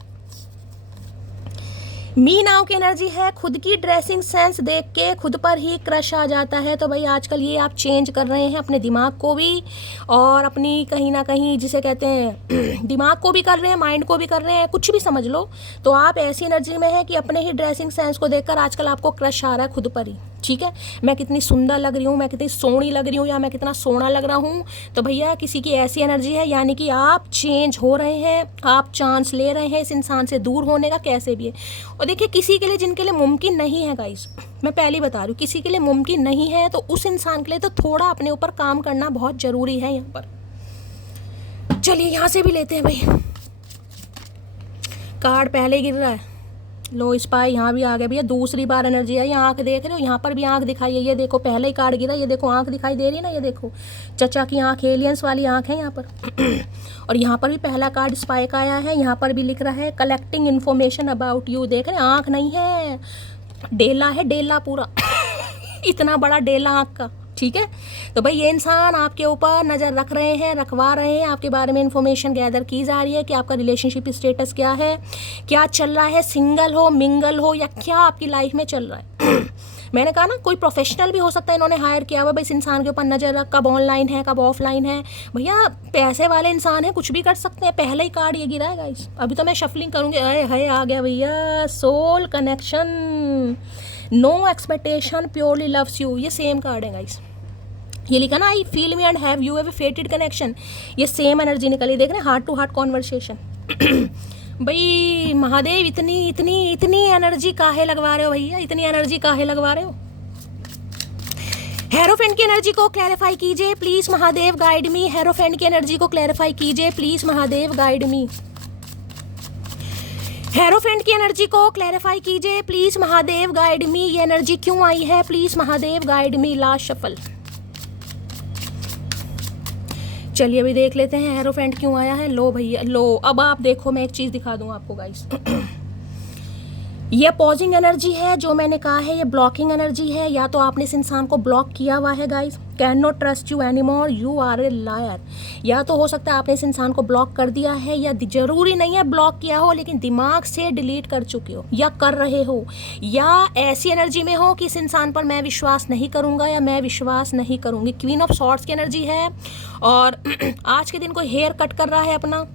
मी नाव की एनर्जी है, खुद की ड्रेसिंग सेंस देख के खुद पर ही क्रश आ जाता है। तो भाई आजकल ये आप चेंज कर रहे हैं, अपने दिमाग को भी और अपनी कहीं ना कहीं जिसे कहते हैं दिमाग को भी कर रहे हैं, माइंड को भी कर रहे हैं, कुछ भी समझ लो। तो आप ऐसी एनर्जी में है कि अपने ही ड्रेसिंग सेंस को देखकर आजकल आपको क्रश आ रहा है खुद पर ही। ठीक है, मैं कितनी सुंदर लग रही हूँ, मैं कितनी सोहनी लग रही हूँ, या मैं कितना सोना लग रहा हूँ। तो भैया किसी की ऐसी एनर्जी है, यानी कि आप चेंज हो रहे हैं, आप चांस ले रहे हैं इस इंसान से दूर होने का, कैसे भी है। और देखिए, किसी के लिए जिनके लिए मुमकिन नहीं है गाइस, मैं पहले बता रही हूँ, किसी के लिए मुमकिन नहीं है तो उस इंसान के लिए तो थोड़ा अपने ऊपर काम करना बहुत ज़रूरी है यहाँ पर। चलिए यहाँ से भी लेते हैं भाई, कार्ड पहले गिर रहा है, लो स्पाई यहाँ भी आ गया भैया, दूसरी बार एनर्जी आई। आँख देख रहे हो, यहाँ पर भी आँख दिखाई है, ये देखो पहले ही कार्ड गिरा, ये देखो आँख दिखाई दे रही है ना, ये देखो चचा की आँख, एलियंस वाली आँख है यहाँ पर और यहाँ पर भी पहला कार्ड स्पाई का आया है, यहाँ पर भी लिख रहा है कलेक्टिंग इन्फॉर्मेशन अबाउट यू। देख रहे हैं, आँख नहीं है, डेला है, डेला पूरा इतना बड़ा डेला आँख का, ठीक है। तो भाई ये इंसान आपके ऊपर नज़र रख रहे हैं, रखवा रहे हैं, आपके बारे में इंफॉर्मेशन गैदर की जा रही है कि आपका रिलेशनशिप स्टेटस क्या है, क्या चल रहा है, सिंगल हो, मिंगल हो, या क्या आपकी लाइफ में चल रहा है। मैंने कहा ना, कोई प्रोफेशनल भी हो सकता है इन्होंने हायर किया हुआ भाई इस इंसान के ऊपर नज़र रख, कब ऑनलाइन है कब ऑफलाइन है। भैया पैसे वाले इंसान है, कुछ भी कर सकते हैं। पहले ही कार्ड ये गिरा है गाइस, अभी तो मैं शफलिंग करूँगी। अरे है आ गया भैया, soul connection, no expectation, purely loves you, ये सेम कार्ड है गाइस। ये लिखा ना, I feel me and have you have a fated connection, ये सेम एनर्जी निकली। देख रहे हैं, हार्ट टू हार्ट कॉन्वर्सेशन। भाई महादेव इतनी इतनी इतनी एनर्जी काहे लगवा रहे हो भैया, इतनी एनर्जी काहे लगवा रहे हो। हेरोफेंट की एनर्जी को क्लैरिफाई कीजिए please Mahadev, guide me. Hierophant की एनर्जी को क्लैरिफाई कीजिए please Mahadev, guide me. Hierophant की एनर्जी को क्लैरिफाई कीजिए प्लीज महादेव, गाइड मी। ये एनर्जी क्यों आई है, please Mahadev, guide me. Last shuffle. चलिए अभी देख लेते हैं हेरोफेंट क्यों आया है। लो भैया लो, अब आप देखो, मैं एक चीज दिखा दूं आपको गाइस। ये पॉजिंग एनर्जी है जो मैंने कहा है, ये ब्लॉकिंग एनर्जी है। या तो आपने इस इंसान को ब्लॉक किया हुआ है guys, can not trust you any more, you are a liar. या तो हो सकता है आपने इस इंसान को ब्लॉक कर दिया है, या जरूरी नहीं है ब्लॉक किया हो, लेकिन दिमाग से डिलीट कर चुके हो या कर रहे हो, या ऐसी एनर्जी में हो कि इस इंसान पर मैं विश्वास नहीं करूंगा या मैं विश्वास नहीं करूंगी। क्वीन ऑफ सॉर्ड्स की एनर्जी है। और आज के दिन कोई हेयर कट कर रहा है अपना,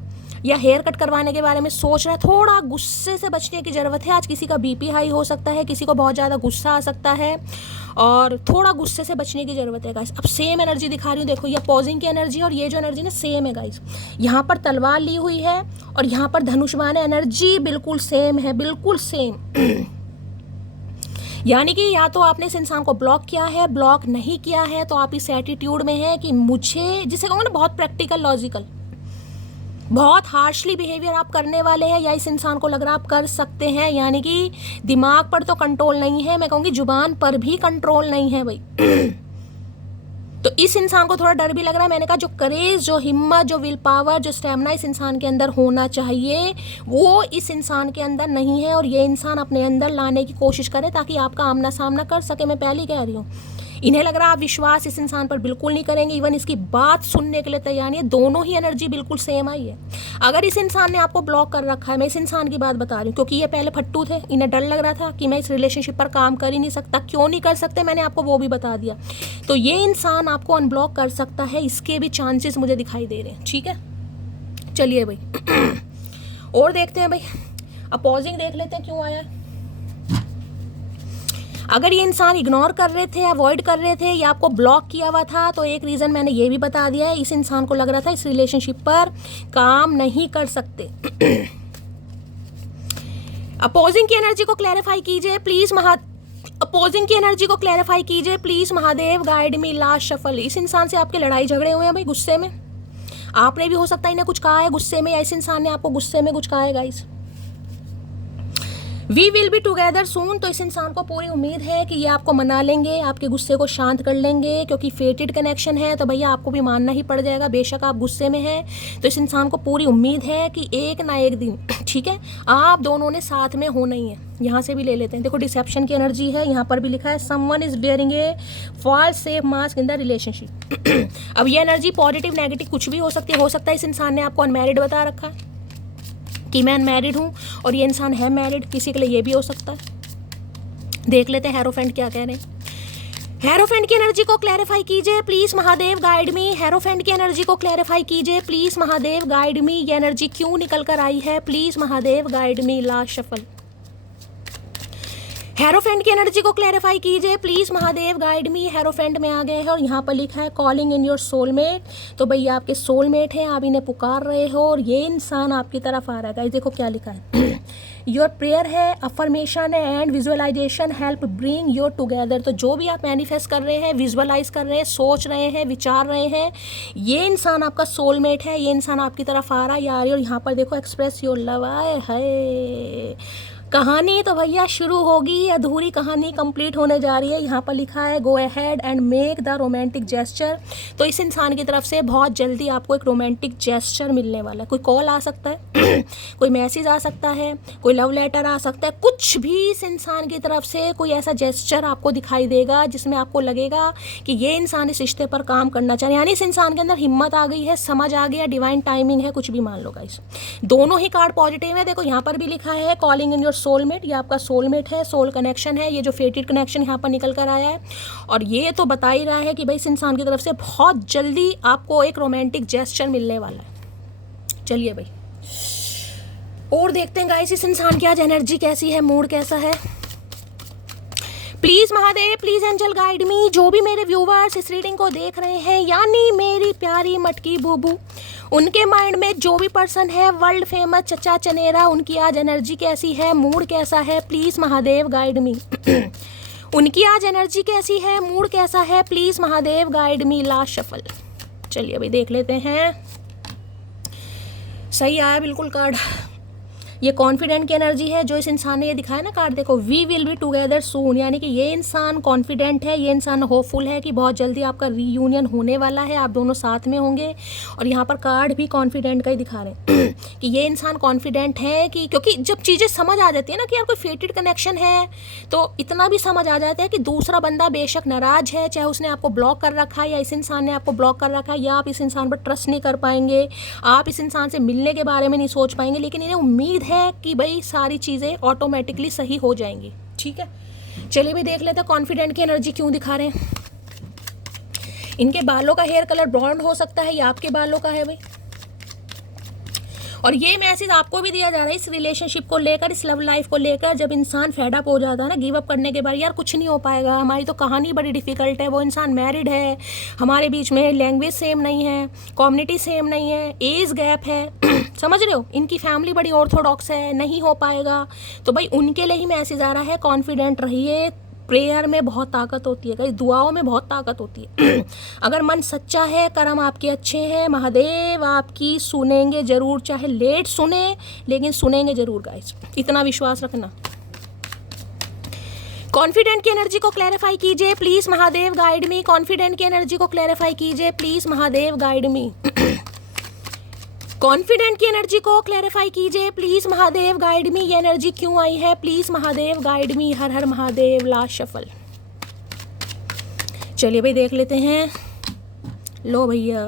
या हेयर कट करवाने के बारे में सोच रहा है। थोड़ा गुस्से से बचने की ज़रूरत है। आज किसी का बीपी हाई हो सकता है, किसी को बहुत ज़्यादा गुस्सा आ सकता है, और थोड़ा गुस्से से बचने की ज़रूरत है गाइस। अब सेम एनर्जी दिखा रही हूँ, देखो ये पॉजिंग की एनर्जी और ये जो एनर्जी ना सेम है गाइस। यहाँ पर तलवार ली हुई है और यहाँ पर धनुष्मान एनर्जी बिल्कुल सेम है, बिल्कुल सेम। यानी कि या तो आपने इस इंसान को ब्लॉक किया है, ब्लॉक नहीं किया है तो आप इस एटीट्यूड में है कि मुझे, जिसे कहूँगा ना बहुत प्रैक्टिकल लॉजिकल, बहुत हार्शली बिहेवियर आप करने वाले हैं, या इस इंसान को लग रहा आप कर सकते हैं। यानी कि दिमाग पर तो कंट्रोल नहीं है, मैं कहूँगी जुबान पर भी कंट्रोल नहीं है भाई। तो इस इंसान को थोड़ा डर भी लग रहा है। मैंने कहा जो करेज, जो हिम्मत, जो विल पावर, जो स्टेमिना इस इंसान के अंदर होना चाहिए वो इस इंसान के अंदर नहीं है, और ये इंसान अपने अंदर लाने की कोशिश करे ताकि आपका आमना सामना कर सके। मैं पहले ही कह रही हूँ, इन्हें लग रहा है आप विश्वास इस इंसान पर बिल्कुल नहीं करेंगे, इवन इसकी बात सुनने के लिए तैयार नहीं है। दोनों ही एनर्जी बिल्कुल सेम आई है। अगर इस इंसान ने आपको ब्लॉक कर रखा है, मैं इस इंसान की बात बता रही हूँ क्योंकि ये पहले फट्टू थे, इन्हें डर लग रहा था कि मैं इस रिलेशनशिप पर काम कर ही नहीं सकता। क्यों नहीं कर सकते, मैंने आपको वो भी बता दिया। तो ये इंसान आपको अनब्लॉक कर सकता है, इसके भी चांसेस मुझे दिखाई दे रहे हैं। ठीक है, चलिए भाई और देखते हैं भाई। अपोजिंग देख लेते हैं क्यों आया। अगर ये इंसान इग्नोर कर रहे थे, अवॉइड कर रहे थे, या आपको ब्लॉक किया हुआ था, तो एक रीज़न मैंने ये भी बता दिया है, इस इंसान को लग रहा था इस रिलेशनशिप पर काम नहीं कर सकते। अपोजिंग की एनर्जी को क्लैरिफाई कीजिए प्लीज अपोजिंग की एनर्जी को क्लैरिफाई कीजिए please Mahadev, guide me. Last shuffle. इस इंसान से आपके लड़ाई झगड़े हुए हैं भाई, गुस्से में आपने भी हो सकता है इन्हें कुछ कहा है गुस्से में, या इस इंसान ने आपको गुस्से में कुछ कहा है guys. We will be together soon. तो इस इंसान को पूरी उम्मीद है कि ये आपको मना लेंगे, आपके गुस्से को शांत कर लेंगे, क्योंकि फेटेड कनेक्शन है तो भैया आपको भी मानना ही पड़ जाएगा, बेशक आप गुस्से में हैं। तो इस इंसान को पूरी उम्मीद है कि एक ना एक दिन, ठीक है, आप दोनों ने साथ में होना ही है। यहाँ से भी ले लेते हैं, देखो डिसेप्शन की एनर्जी है, यहाँ पर भी लिखा है someone is bearing a false safe mask in the relationship. अब ये एनर्जी पॉजिटिव नेगेटिव कुछ भी हो सकती है। हो सकता है इस इंसान ने आपको अनमैरिड बता रखा है कि मैं अनमैरिड हूँ, और ये इंसान है मैरिड, किसी के लिए ये भी हो सकता है। देख लेते हैं हेरोफेंट क्या कह रहे हैं। हेरोफेंट की एनर्जी को क्लैरिफाई कीजिए please Mahadev, guide me. Hierophant की एनर्जी को क्लैरिफाई कीजिए प्लीज महादेव, गाइड मी। ये एनर्जी क्यों निकल कर आई है, please Mahadev, guide me. Last shuffle. Hierophant की एनर्जी को क्लैरिफाई कीजिए please Mahadev, guide me. Hierophant में आ गए हैं और यहाँ पर लिखा है कॉलिंग इन योर सोलमेट। तो भैया आपके सोलमेट हैं, आप इन्हें पुकार रहे हो और ये इंसान आपकी तरफ आ रहा है। गाइस देखो क्या लिखा है, योर प्रेयर है, अफर्मेशन है and visualisation help bring your together. तो जो भी आप मैनिफेस्ट कर रहे हैं, विजुअलाइज कर रहे हैं, सोच रहे हैं, विचार रहे हैं, ये इंसान आपका सोलमेट है, ये इंसान आपकी तरफ आ रहा है यार। और यहाँ पर देखो एक्सप्रेस योर लव, आए है कहानी तो भैया शुरू होगी, अधूरी कहानी कंप्लीट होने जा रही है। यहाँ पर लिखा है go ahead and make the romantic gesture. तो इस इंसान की तरफ से बहुत जल्दी आपको एक रोमांटिक जेस्चर मिलने वाला है। कोई कॉल आ सकता है कोई मैसेज आ सकता है, कोई लव लेटर आ सकता है, कुछ भी इस इंसान की तरफ से कोई ऐसा जेस्चर आपको दिखाई देगा जिसमें आपको लगेगा कि ये इंसान इस रिश्ते पर काम करना चाह रहे हैं। यानी इस इंसान के अंदर हिम्मत आ गई है, समझ आ गया, डिवाइन टाइमिंग है, कुछ भी मान लो गाइस। दोनों ही कार्ड पॉजिटिव है। देखो यहाँ पर भी लिखा है कॉलिंग इन योर सोलमेट, ये आपका सोलमेट है, सोल कनेक्शन है, ये जो फेटेड कनेक्शन यहाँ पर निकल कर आया है। और ये तो बता ही रहा है कि भाई इस इंसान की तरफ से बहुत जल्दी आपको एक रोमांटिक जेस्चर मिलने वाला है। चलिए भाई और देखते हैं गाइस इस इंसान की आज एनर्जी कैसी है, मूड कैसा है। Please Mahadev, please angel guide me. जो भी मेरे व्यूवर्स इस रीडिंग को देख रहे हैं, यानी मेरी प्यारी मटकी बूबू, उनके माइंड में जो भी पर्सन है वर्ल्ड फेमस चचा चनेरा, उनकी आज एनर्जी कैसी है, मूड कैसा है, प्लीज महादेव गाइड मी। उनकी आज एनर्जी कैसी है, मूड कैसा है, please Mahadev guide me. Last shuffle. चलिए अभी देख लेते हैं। सही आया बिल्कुल कार्ड। ये कॉन्फिडेंट की एनर्जी है जो इस इंसान ने ये दिखाया ना कार्ड, देखो वी विल बी टुगेदर सून, यानी कि ये इंसान कॉन्फिडेंट है, ये इंसान होपफुल है कि बहुत जल्दी आपका रीयूनियन होने वाला है, आप दोनों साथ में होंगे। और यहाँ पर कार्ड भी कॉन्फिडेंट का ही दिखा रहे हैं कि ये इंसान कॉन्फिडेंट है कि क्योंकि जब चीज़ें समझ आ जाती है ना कि यार कोई फेटेड कनेक्शन है, तो इतना भी समझ आ जाता है कि दूसरा बंदा बेशक नाराज है, चाहे उसने आपको ब्लॉक कर रखा है या इस इंसान ने आपको ब्लॉक कर रखा है, या आप इस इंसान पर ट्रस्ट नहीं कर पाएंगे, आप इस इंसान से मिलने के बारे में नहीं सोच पाएंगे, लेकिन इन्हें उम्मीद है कि भाई सारी चीज़ें ऑटोमेटिकली सही हो जाएंगी। ठीक है, चलिए भी देख लेते हैं कॉन्फिडेंट की एनर्जी क्यों दिखा रहे हैं। इनके बालों का हेयर कलर ब्लॉन्ड हो सकता है या आपके बालों का है भाई। और ये मैसेज आपको भी दिया जा रहा है इस रिलेशनशिप को लेकर, इस लव लाइफ को लेकर। जब इंसान फेड अप हो जाता है ना, गिव अप करने के बाद, यार कुछ नहीं हो पाएगा, हमारी तो कहानी बड़ी डिफिकल्ट है, वो इंसान मैरिड है, हमारे बीच में लैंग्वेज सेम नहीं है, कम्युनिटी सेम नहीं है, एज गैप है समझ रहे हो, इनकी फैमिली बड़ी ऑर्थोडॉक्स है, नहीं हो पाएगा। तो भाई उनके लिए ही मैसेज आ रहा है कॉन्फिडेंट रहिए। प्रेयर में बहुत ताकत होती है गाइस, दुआओं में बहुत ताकत होती है अगर मन सच्चा है, कर्म आपके अच्छे हैं, महादेव आपकी सुनेंगे जरूर, चाहे लेट सुने लेकिन सुनेंगे जरूर गाइस, इतना विश्वास रखना। कॉन्फिडेंट की एनर्जी को क्लैरिफाई कीजिए please Mahadev guide me. Confident की एनर्जी को क्लैरिफाई कीजिए please Mahadev guide me. Confident की एनर्जी को क्लैरिफाई कीजिए प्लीज महादेव गाइड मी। ये एनर्जी क्यों आई है, please Mahadev guide me. Har Har Mahadev. Last shuffle. चलिए भाई देख लेते हैं। लो भैया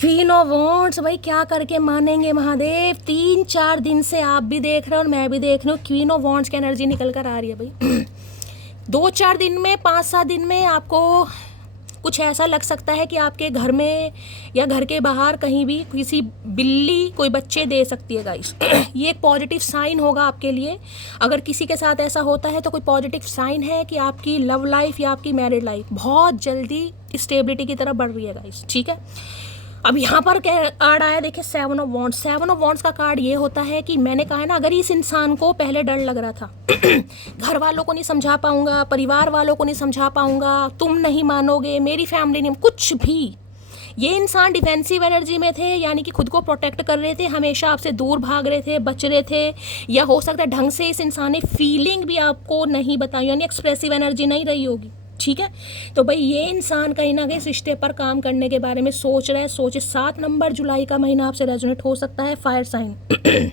क्वीन ऑफ वॉन्ड्स, भाई क्या करके मानेंगे महादेव। 3-4 दिन से आप भी देख रहे हो और मैं भी देख रही हूँ, क्वीन ऑफ वॉन्ड्स की एनर्जी निकल कर आ रही है भाई 2-4 दिन में, 5-7 दिन में आपको कुछ ऐसा लग सकता है कि आपके घर में या घर के बाहर कहीं भी किसी बिल्ली कोई बच्चे दे सकती है गाइस ये एक पॉजिटिव साइन होगा आपके लिए। अगर किसी के साथ ऐसा होता है तो कोई पॉजिटिव साइन है कि आपकी लव लाइफ या आपकी मैरिड लाइफ बहुत जल्दी स्टेबिलिटी की तरफ बढ़ रही है गाइस। ठीक है, अब यहाँ पर कार्ड आया देखिए 7 ऑफ वॉन्ड्स। 7 ऑफ वॉन्ड्स का कार्ड ये होता है कि मैंने कहा है ना, अगर इस इंसान को पहले डर लग रहा था घर वालों को नहीं समझा पाऊंगा, परिवार वालों को नहीं समझा पाऊंगा, तुम नहीं मानोगे, मेरी फैमिली नहीं, कुछ भी, ये इंसान डिफेंसिव एनर्जी में थे, यानी कि खुद को प्रोटेक्ट कर रहे थे, हमेशा आपसे दूर भाग रहे थे, बच रहे थे, या हो सकता है ढंग से इस इंसान ने फीलिंग भी आपको नहीं बताई, यानी एक्सप्रेसिव एनर्जी नहीं रही होगी। ठीक है, तो भाई ये इंसान कहीं ना कहीं रिश्ते पर काम करने के बारे में सोच रहा है। सोचे 7 नंबर जुलाई का महीना आपसे रेजोनेट हो सकता है। फायर साइन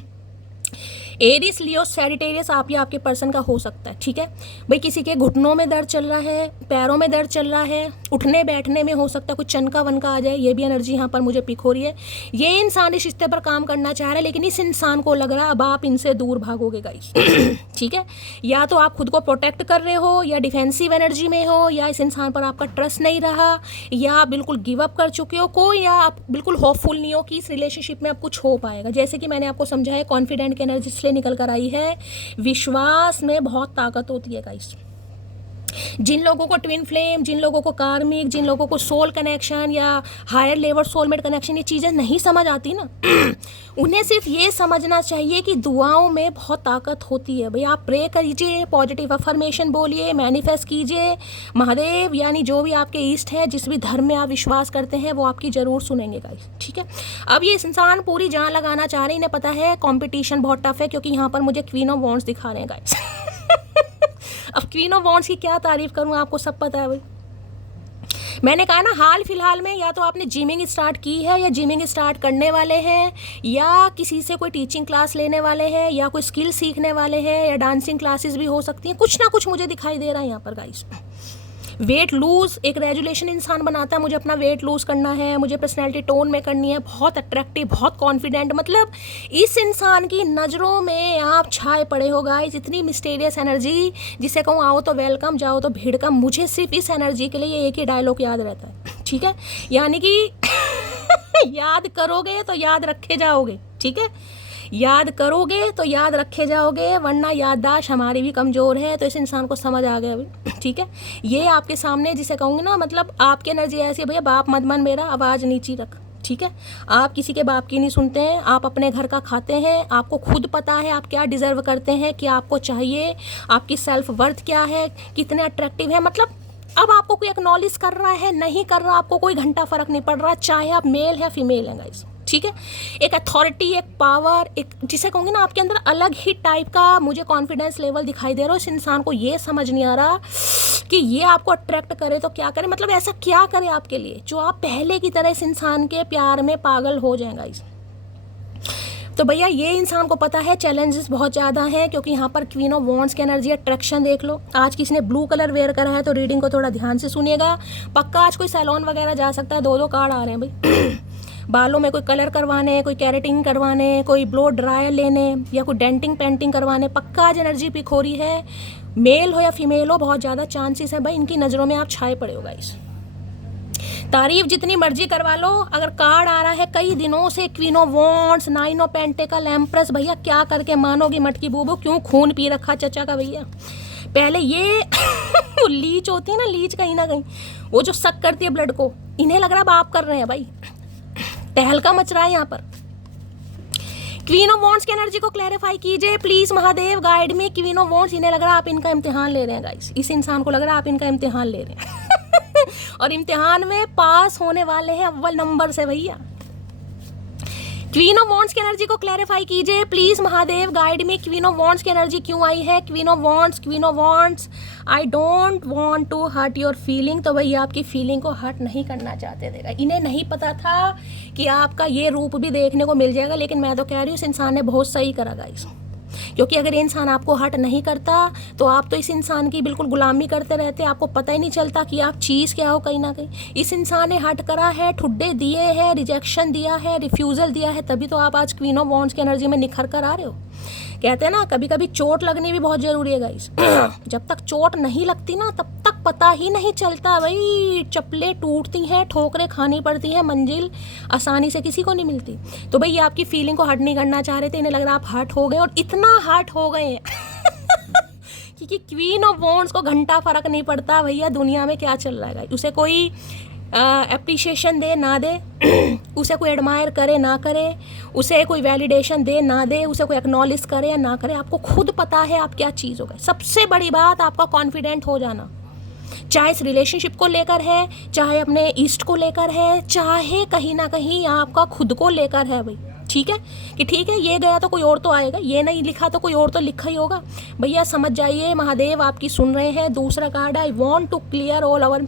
एरिस, लियो, सैजिटेरियस आप या आपके पर्सन का हो सकता है। ठीक है भाई, किसी के घुटनों में दर्द चल रहा है, पैरों में दर्द चल रहा है, उठने बैठने में हो सकता है कुछ चनका वनका आ जाए, ये भी एनर्जी यहाँ पर मुझे पिक हो रही है। ये इंसान इस रिश्ते पर काम करना चाह रहा है, लेकिन इस इंसान को लग रहा है अब आप इनसे दूर भागोगे गाइस ठीक है, या तो आप खुद को प्रोटेक्ट कर रहे हो, या डिफेंसिव एनर्जी में हो, या इस इंसान पर आपका ट्रस्ट नहीं रहा, या आप बिल्कुल गिव अप कर चुके हो कोई, या आप बिल्कुल होपफुल नहीं हो कि इस रिलेशनशिप में अब कुछ हो पाएगा। जैसे कि मैंने आपको समझाया, कॉन्फिडेंट की एनर्जी इसलिए निकल कर आई है, विश्वास में बहुत ताकत होती है गाइस। जिन लोगों को ट्विन फ्लेम, जिन लोगों को कार्मिक, जिन लोगों को सोल कनेक्शन या हायर लेवल सोलमेट कनेक्शन, ये चीज़ें नहीं समझ आती ना, उन्हें सिर्फ ये समझना चाहिए कि दुआओं में बहुत ताकत होती है। भाई आप प्रे कीजिए, पॉजिटिव अफर्मेशन बोलिए, मैनिफेस्ट कीजिए, महादेव यानी जो भी आपके ईस्ट है, जिस भी धर्म में आप विश्वास करते हैं, वो आपकी ज़रूर सुनेंगे गाइस, ठीक है। अब ये इंसान पूरी जान लगाना चाह रहे हैं, इन्हें पता है कंपटीशन बहुत टफ है, क्योंकि यहाँ पर मुझे क्वीन ऑफ वॉन्ड्स दिखा रहे हैं गाइस। अब क्वीन ऑफ वॉन्ड्स की क्या तारीफ करूँ, आपको सब पता है भाई। मैंने कहा ना, हाल फिलहाल में या तो आपने जिमिंग स्टार्ट की है, या जिमिंग स्टार्ट करने वाले हैं, या किसी से कोई टीचिंग क्लास लेने वाले हैं, या कोई स्किल सीखने वाले हैं, या डांसिंग क्लासेस भी हो सकती हैं। कुछ ना कुछ मुझे दिखाई दे रहा है यहाँ पर गाइस। वेट लूज़ एक रेजुलेशन इंसान बनाता है, मुझे अपना वेट लूज़ करना है, मुझे पर्सनैलिटी टोन में करनी है, बहुत अट्रैक्टिव, बहुत कॉन्फिडेंट, मतलब इस इंसान की नज़रों में आप छाए पड़े हो गाइस। इतनी मिस्टीरियस एनर्जी, जिसे कहूँ आओ तो वेलकम, जाओ तो भीड़ का। मुझे सिर्फ इस एनर्जी के लिए एक ही डायलॉग याद रहता है, ठीक है, यानी कि याद करोगे तो याद रखे जाओगे, ठीक है, याद करोगे तो याद रखे जाओगे, वरना याददाश्त हमारी भी कमज़ोर है। तो इस इंसान को समझ आ गया अभी, ठीक है। ये आपके सामने जिसे कहूँगी ना, मतलब आपकी एनर्जी ऐसी है, भैया बाप मत मन मेरा, आवाज़ नीची रख, ठीक है। आप किसी के बाप की नहीं सुनते हैं, आप अपने घर का खाते हैं, आपको खुद पता है आप क्या डिज़र्व करते हैं, क्या आपको चाहिए, आपकी सेल्फ वर्थ क्या है, कितने अट्रैक्टिव है। मतलब अब आपको कोई एक्नॉलेज कर रहा है, नहीं कर रहा, आपको कोई घंटा फ़र्क नहीं पड़ रहा, चाहे आप मेल है फीमेल है गाइस, ठीक है। एक अथॉरिटी, एक पावर, एक जिसे कहूँगी ना, आपके अंदर अलग ही टाइप का मुझे कॉन्फिडेंस लेवल दिखाई दे रहा है। इस इंसान को ये समझ नहीं आ रहा कि ये आपको अट्रैक्ट करे तो क्या करे, मतलब ऐसा क्या करे आपके लिए जो आप पहले की तरह इस इंसान के प्यार में पागल हो जाएगा इस। तो भैया ये इंसान को पता है चैलेंजेस बहुत ज़्यादा हैं, क्योंकि यहाँ पर क्वीन ऑफ वॉन्ड्स की एनर्जी, अट्रैक्शन देख लो। आज किसी ने ब्लू कलर वेयर करा है तो रीडिंग को थोड़ा ध्यान से सुनिएगा। पक्का आज कोई सैलून वगैरह जा सकता है, दो कार्ड आ रहे हैं भाई। बालों में कोई कलर करवाने, कोई कैरेटिंग करवाने, कोई ब्लो ड्रायर लेने, या कोई डेंटिंग पेंटिंग करवाने, पक्का आज एनर्जी पिक हो रही है। मेल हो या फीमेल हो, बहुत ज़्यादा चांसेस है भाई, इनकी नज़रों में आप छाए पड़े हो गाइस। तारीफ जितनी मर्जी करवा लो, अगर कार्ड आ रहा है कई दिनों से queen of wands, nine of pentacle, empress, भैया क्या करके मानोगी मटकी बूबू, क्यों खून पी रखा चचा का भैया। पहले ये वो लीच होती है ना, लीच कहीं ना कहीं वो जो सक करती है ब्लड को, इन्हें लग रहा है आप कर रहे हैं भाई, तहलका मच रहा है यहाँ पर। क्वीन ऑफ वॉन्ड्स की एनर्जी को क्लैरिफाई कीजिए प्लीज, महादेव गाइड में। क्वीन ऑफ वॉन्ड्स, इन्हें लग रहा है आप इनका इम्तिहान ले रहे हैं गाइस, इस इंसान को लग रहा है आप इनका इम्तिहान ले रहे हैं और इम्तिहान में पास होने वाले हैं अव्वल नंबर से भैया। क्वीन ऑफ वॉन्ड्स की एनर्जी को क्लैरिफाई कीजिए प्लीज, महादेव गाइड में। क्वीन ऑफ वॉन्ड्स की एनर्जी क्यों आई है? Queen of wands, queen of wands, I don't want to hurt your feeling. तो भैया आपकी फीलिंग को हर्ट नहीं करना चाहते थे। इन्हें नहीं पता था कि आपका ये रूप भी देखने को मिल जाएगा, लेकिन मैं तो कह रही हूँ इस इंसान ने बहुत सही करा गाइस, क्योंकि अगर ये इंसान आपको हर्ट नहीं करता तो आप तो इस इंसान की बिल्कुल गुलामी करते रहते, आपको पता ही नहीं चलता कि आप चीज़ क्या हो कहीं ना कहीं। इस इंसान ने हर्ट करा है, ठुड्डे दिए हैं, रिजेक्शन दिया है, रिफ्यूज़ल दिया है, तभी तो आप आज क्वीन ऑफ वॉन्ड्स की एनर्जी में निखर कर आ रहे हो। कहते हैं ना कभी कभी चोट लगनी भी बहुत ज़रूरी है गाइस। जब तक चोट नहीं लगती ना तब तक पता ही नहीं चलता भाई, चप्पलें टूटती हैं, ठोकरें खानी पड़ती हैं, मंजिल आसानी से किसी को नहीं मिलती। तो भाई आपकी फीलिंग को हर्ट नहीं करना चाह रहे थे, इन्हें लग रहा आप हर्ट हो गए, और इतना हर्ट हो गए हैं क्योंकि क्वीन ऑफ वॉन्ड्स को घंटा फर्क नहीं पड़ता भैया दुनिया में क्या चल रहा है। उसे कोई एप्रिशिएशन दे ना दे, उसे कोई एडमायर करे ना करे, उसे कोई वैलिडेशन दे ना दे, उसे कोई एक्नॉलेज करे या ना करे, आपको खुद पता है आप क्या चीज़ हो गए। सबसे बड़ी बात आपका कॉन्फिडेंट हो जाना, चाहे इस रिलेशनशिप को लेकर है, चाहे अपने ईस्ट को लेकर है, चाहे कहीं ना कहीं आपका खुद को लेकर है भाई। ठीक है कि ठीक है ये गया तो कोई और तो आएगा, ये नहीं लिखा तो कोई और तो लिखा ही होगा भैया, समझ जाइए महादेव आपकी सुन रहे हैं। दूसरा card, I want to clear all our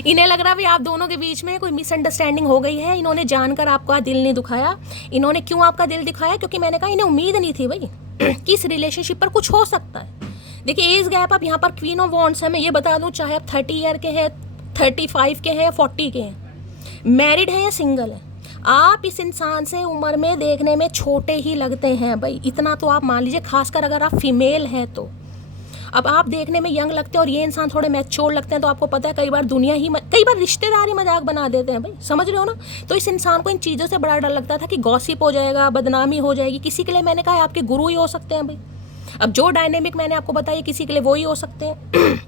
इन्हें लग रहा है आप दोनों के बीच में कोई मिसअंडरस्टैंडिंग हो गई है, इन्होंने जानकर आपका दिल नहीं दुखाया। इन्होंने क्यों आपका दिल दिखाया? क्योंकि मैंने कहा इन्हें उम्मीद नहीं थी भाई कि इस रिलेशनशिप पर कुछ हो सकता है। देखिए एज गैप, आप यहाँ पर क्वीन ऑफ वॉन्ड्स है, मैं ये बता दूँ, चाहे आप 30 ईयर के हैं, 35 के हैं, 40 के हैं, मैरिड हैं या सिंगल हैं, आप इस इंसान से उम्र में देखने में छोटे ही लगते हैं भाई, इतना तो आप मान लीजिए, खासकर अगर आप फीमेल हैं तो। अब आप देखने में यंग लगते हैं और ये इंसान थोड़े मैच्योर लगते हैं, तो आपको पता है कई बार दुनिया ही कई बार रिश्तेदार ही मजाक बना देते हैं भाई, समझ रहे हो ना। तो इस इंसान को इन चीज़ों से बड़ा डर लगता था कि गॉसिप हो जाएगा, बदनामी हो जाएगी। किसी के लिए मैंने कहा आपके गुरु ही हो सकते हैं भाई, अब जो डायनेमिक मैंने आपको बताया किसी के लिए वही हो सकते हैं।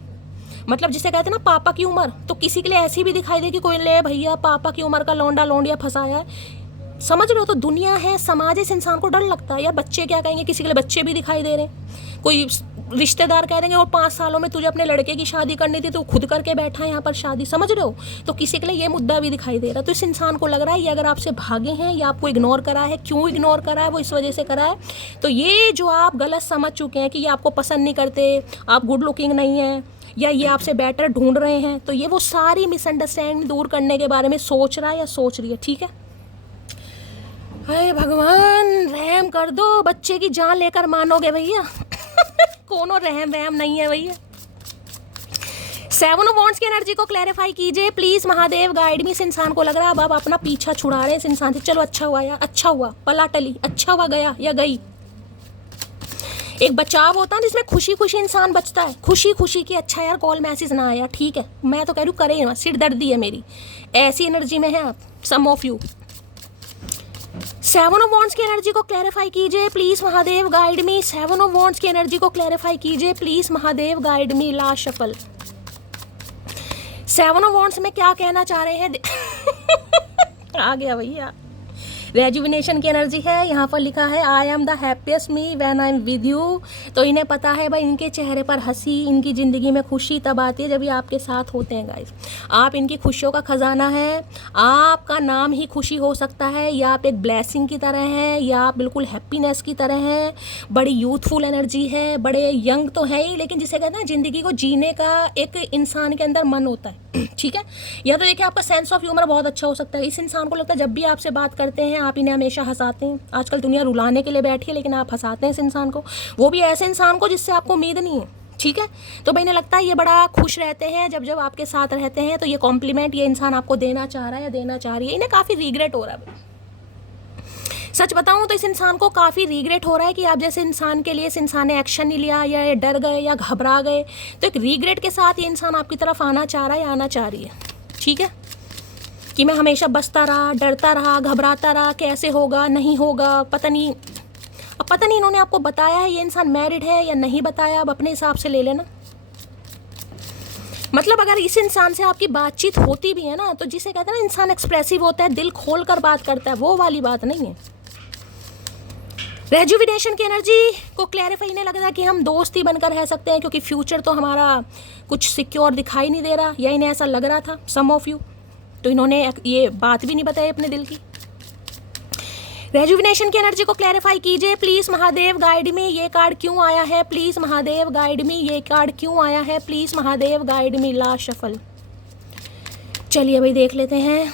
मतलब जिसे कहते हैं ना पापा की उम्र, तो किसी के लिए ऐसी भी दिखाई दे कि कोई ले भैया पापा की उम्र का लौंडा लौंडिया फंसाया है। समझ रहे हो? तो दुनिया है, समाज, इस इंसान को डर लगता है यार बच्चे क्या कहेंगे, किसी के लिए बच्चे भी दिखाई दे रहे हैं। कोई रिश्तेदार कह देंगे और 5 सालों में तुझे अपने लड़के की शादी करनी थी तो खुद करके बैठा है यहाँ पर शादी। समझ रहे हो? तो किसी के लिए ये मुद्दा भी दिखाई दे रहा है। तो इस इंसान को लग रहा है ये अगर आपसे भागे हैं या आपको इग्नोर करा है, क्यों इग्नोर करा है, वो इस वजह से करा है। तो ये जो आप गलत समझ चुके हैं कि ये आपको पसंद नहीं करते, आप गुड लुकिंग नहीं है, या ये आपसे बेटर ढूंढ रहे हैं, तो ये वो सारी मिसअंडरस्टैंडिंग दूर करने के बारे में सोच रहा है या सोच रही है। ठीक है? अरे भगवान रहम कर दो, बच्चे की जान लेकर मानोगे भैया। कोनो रहम वहम नहीं है भैया। 7 ऑफ वॉन्ड्स की एनर्जी को क्लैरिफाई कीजिए प्लीज महादेव, गाइड मी। इस इंसान को लग रहा है अब आप अपना पीछा छुड़ा रहे हैं इस इंसान से। चलो अच्छा हुआ यार, अच्छा हुआ, पला टली, अच्छा हुआ गया या गई। एक बचाव होता है जिसमें खुशी खुशी इंसान बचता है, खुशी खुशी की अच्छा यार कॉल मैसेज ना आया, ठीक है, मैं तो कह रही हूँ करे ना, सिर दर्दी है मेरी। ऐसी एनर्जी में है आप सम ऑफ यू। 7 ऑफ वॉन्ड्स की एनर्जी को क्लैरिफाई कीजिए please Mahadev, guide me. 7 of wands की एनर्जी को क्लैरिफाई कीजिए please Mahadev, guide me. Last shuffle. 7 of wands में क्या कहना चाह रहे हैं? आ गया भैया। रेजुविनेशन की एनर्जी है, यहाँ पर लिखा है I am the happiest me when I am with you. तो इन्हें पता है भाई इनके चेहरे पर हंसी, इनकी ज़िंदगी में खुशी तब आती है जब ये आपके साथ होते हैं गाइस। आप इनकी खुशियों का खजाना है, आपका नाम ही खुशी हो सकता है, या आप एक ब्लेसिंग की तरह हैं, या आप बिल्कुल हैप्पीनेस की तरह हैं। बड़ी यूथफुल एनर्जी है, बड़े यंग तो है ही, लेकिन जिसे कहते हैं ज़िंदगी को जीने का एक इंसान के अंदर मन होता है। ठीक है? या तो देखिए आपका सेंस ऑफ ह्यूमर बहुत अच्छा हो सकता है। इस इंसान को लगता है जब भी आपसे बात करते हैं आप इन्हें हमेशा हंसाते हैं। आजकल दुनिया रुलाने के लिए बैठी है लेकिन आप हंसाते हैं इस इंसान को, वो भी ऐसे इंसान को जिससे आपको उम्मीद नहीं है। ठीक है? तो भाई इन्हें लगता है ये बड़ा खुश रहते हैं जब जब आपके साथ रहते हैं। तो ये कॉम्प्लीमेंट ये इंसान आपको देना चाह रहा है या देना चाह रही है। इन्हें काफ़ी रिग्रेट हो रहा है। सच बताऊं तो इस इंसान को काफ़ी रिग्रेट हो रहा है कि आप जैसे इंसान के लिए इस इंसान ने एक्शन नहीं लिया, या ये डर गए या घबरा गए। तो एक रिग्रेट के साथ ये इंसान आपकी तरफ आना चाह रहा है या आना चाह रही है। ठीक है? कि मैं हमेशा बसता रहा, डरता रहा, घबराता रहा, कैसे होगा नहीं होगा पता नहीं। अब पता नहीं इन्होंने आपको बताया है ये इंसान मैरिड है या नहीं बताया, अब अपने हिसाब से ले लेना। मतलब अगर इस इंसान से आपकी बातचीत होती भी है ना, तो जिसे कहते हैं ना इंसान एक्सप्रेसिव होता है, दिल खोल कर बात करता है, वो वाली बात नहीं है। रेजुविनेशन की एनर्जी को क्लैरिफाई इन्हें लग रहा है कि हम दोस्ती बनकर रह सकते हैं, क्योंकि फ्यूचर तो हमारा कुछ सिक्योर दिखाई नहीं दे रहा, या इन्हें ऐसा लग रहा था सम ऑफ यू। तो इन्होंने ये बात भी नहीं बताई अपने दिल की। रेजुविनेशन की एनर्जी को क्लैरिफाई कीजिए प्लीज महादेव, गाइड में। ये कार्ड क्यों आया है प्लीज महादेव, गाइड में। ये कार्ड क्यों आया है प्लीज महादेव, गाइड में। Last shuffle. चलिए भाई देख लेते हैं।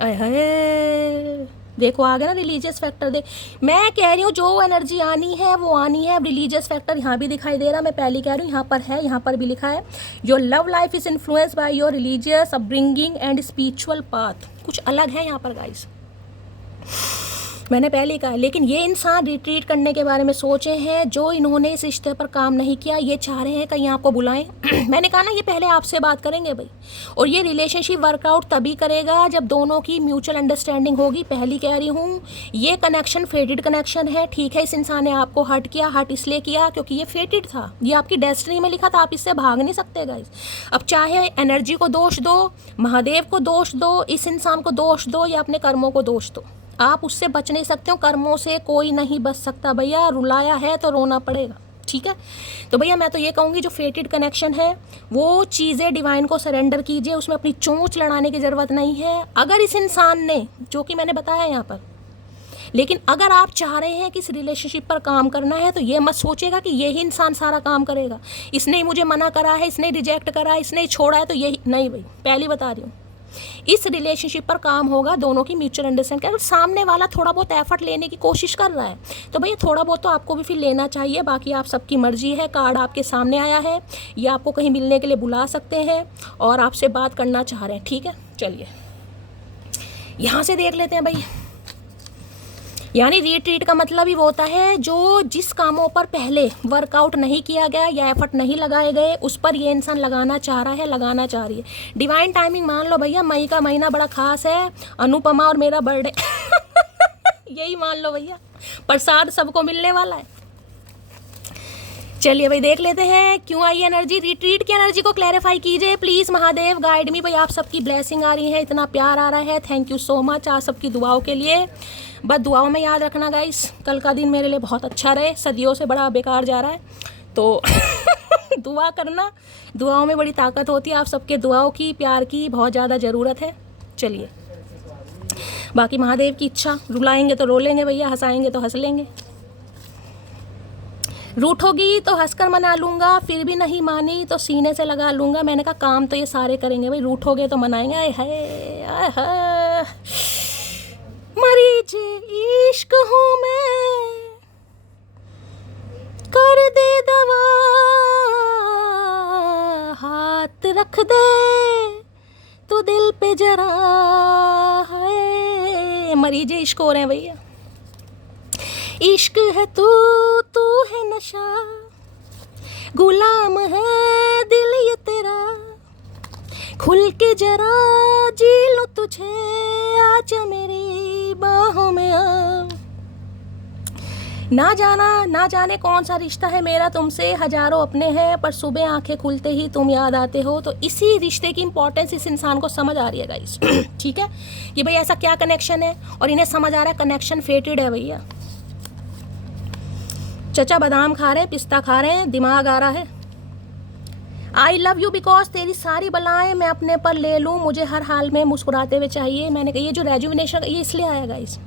अरे देखो आ गया ना रिलीजियस फैक्टर। देख मैं कह रही हूँ जो एनर्जी आनी है वो आनी है। रिलीजियस फैक्टर यहाँ भी दिखाई दे रहा, मैं पहले कह रही हूँ यहाँ पर है, यहाँ पर भी लिखा है your love life is influenced by your religious upbringing and spiritual path. कुछ अलग है यहाँ पर गाइस, मैंने पहले कहा। लेकिन ये इंसान रिट्रीट करने के बारे में सोचे हैं, जो इन्होंने इस रिश्ते पर काम नहीं किया, ये चाह रहे हैं कहीं आपको बुलाएं। मैंने कहा ना ये पहले आपसे बात करेंगे भाई, और ये रिलेशनशिप वर्कआउट तभी करेगा जब दोनों की म्यूचुअल अंडरस्टैंडिंग होगी। पहली कह रही हूँ ये कनेक्शन फेटेड कनेक्शन है। ठीक है, इस इंसान ने आपको हर्ट किया, हर्ट इसलिए किया क्योंकि ये फेटेड था, ये आपकी डेस्टिनी में लिखा था, आप इससे भाग नहीं सकते गाइस। अब चाहे एनर्जी को दोष दो, महादेव को दोष दो, इस इंसान को दोष दो, या अपने कर्मों को दोष दो, आप उससे बच नहीं सकते हो। कर्मों से कोई नहीं बच सकता भैया, रुलाया है तो रोना पड़ेगा। ठीक है? तो भैया मैं तो ये कहूँगी जो फेटेड कनेक्शन है वो चीज़ें डिवाइन को सरेंडर कीजिए, उसमें अपनी चोंच लड़ाने की ज़रूरत नहीं है। अगर इस इंसान ने, जो कि मैंने बताया यहाँ पर, लेकिन अगर आप चाह रहे हैं कि इस रिलेशनशिप पर काम करना है, तो ये मत सोचेगा कि यही इंसान सारा काम करेगा। इसने ही मुझे मना करा है, इसने रिजेक्ट करा है, इसने ही छोड़ा है, तो यही नहीं भाई, पहली बता रही हूँ। इस रिलेशनशिप पर काम होगा दोनों की म्यूचुअल अंडरस्टैंडिंग। अगर सामने वाला थोड़ा बहुत एफर्ट लेने की कोशिश कर रहा है तो भैया थोड़ा बहुत तो आपको भी फिर लेना चाहिए। बाकी आप सबकी मर्जी है। कार्ड आपके सामने आया है, ये आपको कहीं मिलने के लिए बुला सकते हैं और आपसे बात करना चाह रहे हैं। ठीक है, चलिए यहाँ से देख लेते हैं भाई। यानी रिट्रीट का मतलब ही वो होता है जो जिस कामों पर पहले वर्कआउट नहीं किया गया या एफर्ट नहीं लगाए गए, उस पर ये इंसान लगाना चाह रहा है, लगाना चाह रही है। डिवाइन टाइमिंग मान लो भैया, मई का महीना बड़ा खास है, अनुपमा और मेरा बर्थडे यही मान लो भैया, प्रसाद सबको मिलने वाला है। चलिए भाई देख लेते हैं क्यों आई एनर्जी। रिट्रीट की एनर्जी को क्लैरिफाई कीजिए प्लीज महादेव, गाइड मी। भाई आप सबकी ब्लेसिंग आ रही है, इतना प्यार आ रहा है, थैंक यू सो मच आप सबकी दुआओं के लिए। बस दुआओं में याद रखना गाइस, कल का दिन मेरे लिए बहुत अच्छा रहे, सदियों से बड़ा बेकार जा रहा है तो दुआ करना, दुआओं में बड़ी ताकत होती है। आप सबके दुआओं की, प्यार की बहुत ज़्यादा ज़रूरत है। चलिए बाकी महादेव की इच्छा, रुलाएंगे तो रो लेंगे भैया, हंसाएंगे तो हंस लेंगे। रूठोगी तो हंसकर मना लूँगा, फिर भी नहीं मानी तो सीने से लगा लूँगा। मैंने कहा काम तो ये सारे करेंगे भाई, रूठोगे तो मनाएंगे। आए हाय मरीज इश्क हूँ मैं, कर दे दवा, हाथ रख दे तो दिल पे जरा है। मरीज इश्क हो रहे हैं भैया, इश्क है तू, तू है नशा, गुलाम है दिल ये तेरा, खुल के जरा जी लो तुझे, आजा मेरी बाहों में आ। ना जाने कौन सा रिश्ता है मेरा तुमसे, हजारों अपने हैं पर सुबह आंखें खुलते ही तुम याद आते हो। तो इसी रिश्ते की इंपॉर्टेंस इस इंसान को समझ आ रही है गाइस। ठीक है कि भाई ऐसा क्या कनेक्शन है, और इन्हें समझ आ रहा है कनेक्शन फेटेड है भैया। चचा बादाम खा रहे हैं, पिस्ता खा रहे हैं, दिमाग आ रहा है। आई लव यू बिकॉज तेरी सारी बलाएं मैं अपने पर ले लूँ, मुझे हर हाल में मुस्कुराते हुए चाहिए। मैंने कहा ये जो रेजुविनेशन ये इसलिए आया गाइस,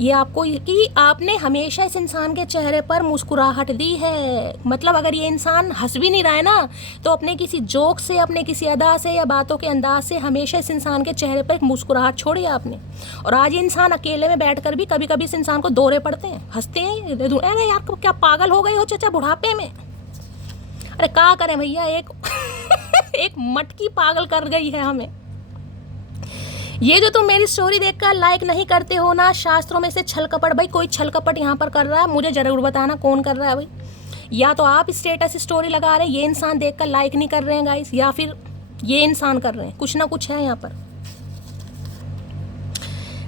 ये आपको कि आपने हमेशा इस इंसान के चेहरे पर मुस्कुराहट दी है। मतलब अगर ये इंसान हंस भी नहीं रहा है ना, तो अपने किसी जोक से, अपने किसी अदा से या बातों के अंदाज से हमेशा इस इंसान के चेहरे पर एक मुस्कुराहट छोड़ी आपने। और आज ये इंसान अकेले में बैठकर भी कभी कभी इस इंसान को दौरे पड़ते हैं, हंसते हैं। अरे यार क्या पागल हो गए हो चचा बुढ़ापे में? अरे क्या करें भैया, एक मटकी पागल कर गई है हमें। ये जो तुम मेरी स्टोरी देखकर लाइक नहीं करते हो ना, शास्त्रों में से छल कपट, भाई कोई छल कपट यहाँ पर कर रहा है, मुझे जरूर बताना कौन कर रहा है भाई। या तो आप स्टेटस स्टोरी लगा रहे हैं, ये इंसान देखकर लाइक नहीं कर रहे हैं गाइस, या फिर ये इंसान कर रहे हैं, कुछ ना कुछ है यहाँ पर।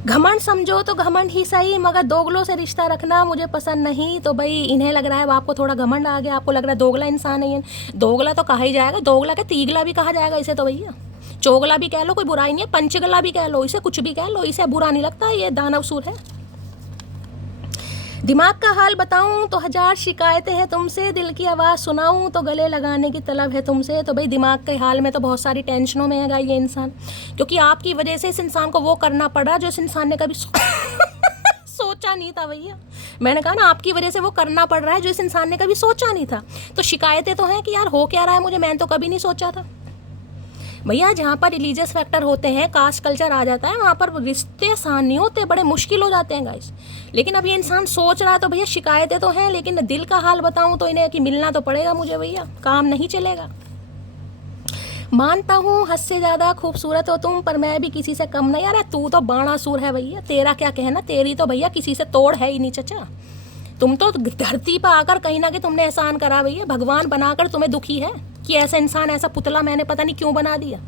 घमंड समझो तो घमंड ही सही, मगर दोगलों से रिश्ता रखना मुझे पसंद नहीं। तो भाई इन्हें लग रहा है आपको थोड़ा घमंड आ गया, आपको लग रहा है दोगला इंसान है ये। दोगला तो कहा ही जाएगा, दोगला के तीगला भी कहा जाएगा इसे तो भैया। चोगला भी कह लो, कोई बुराई नहीं है, पंचगला भी कह लो, इसे कुछ भी कह लो, इसे बुरा नहीं लगता, ये दानव सूर है। दिमाग का हाल बताऊं तो हजार शिकायतें हैं तुमसे, दिल की आवाज़ सुनाऊं तो गले लगाने की तलब है तुमसे। तो भाई दिमाग के हाल में तो बहुत सारी टेंशनों में है ये इंसान, क्योंकि आपकी वजह से इस इंसान को वो करना पड़ा जो इस इंसान ने कभी सोचा नहीं था भैया। मैंने कहा ना, आपकी वजह से वो करना पड़ रहा है जो इस इंसान ने कभी सोचा नहीं था। तो शिकायतें तो हैं कि यार हो क्या रहा है मुझे, मैंने तो कभी नहीं सोचा था भैया। जहाँ पर रिलीजियस फैक्टर होते हैं, कास्ट कल्चर आ जाता है, वहाँ पर रिश्ते आसान नहीं होते, बड़े मुश्किल हो जाते हैं गाइस। लेकिन अब ये इंसान सोच रहा है तो भैया शिकायतें तो हैं, लेकिन दिल का हाल बताऊं तो इन्हें कि मिलना तो पड़ेगा मुझे भैया, काम नहीं चलेगा। मानता हूँ हद से ज़्यादा खूबसूरत हो तुम, पर मैं भी किसी से कम नहीं। यार तू तो बाणासुर है भैया, तेरा क्या कहना, तेरी तो भैया किसी से तोड़ है ही नहीं चचा। तुम तो धरती पर आकर कहीं ना कहीं तुमने एहसान करा भैया, भगवान बनाकर तुम्हें दुखी है कि ऐसा इंसान, ऐसा पुतला मैंने पता नहीं क्यों बना दिया।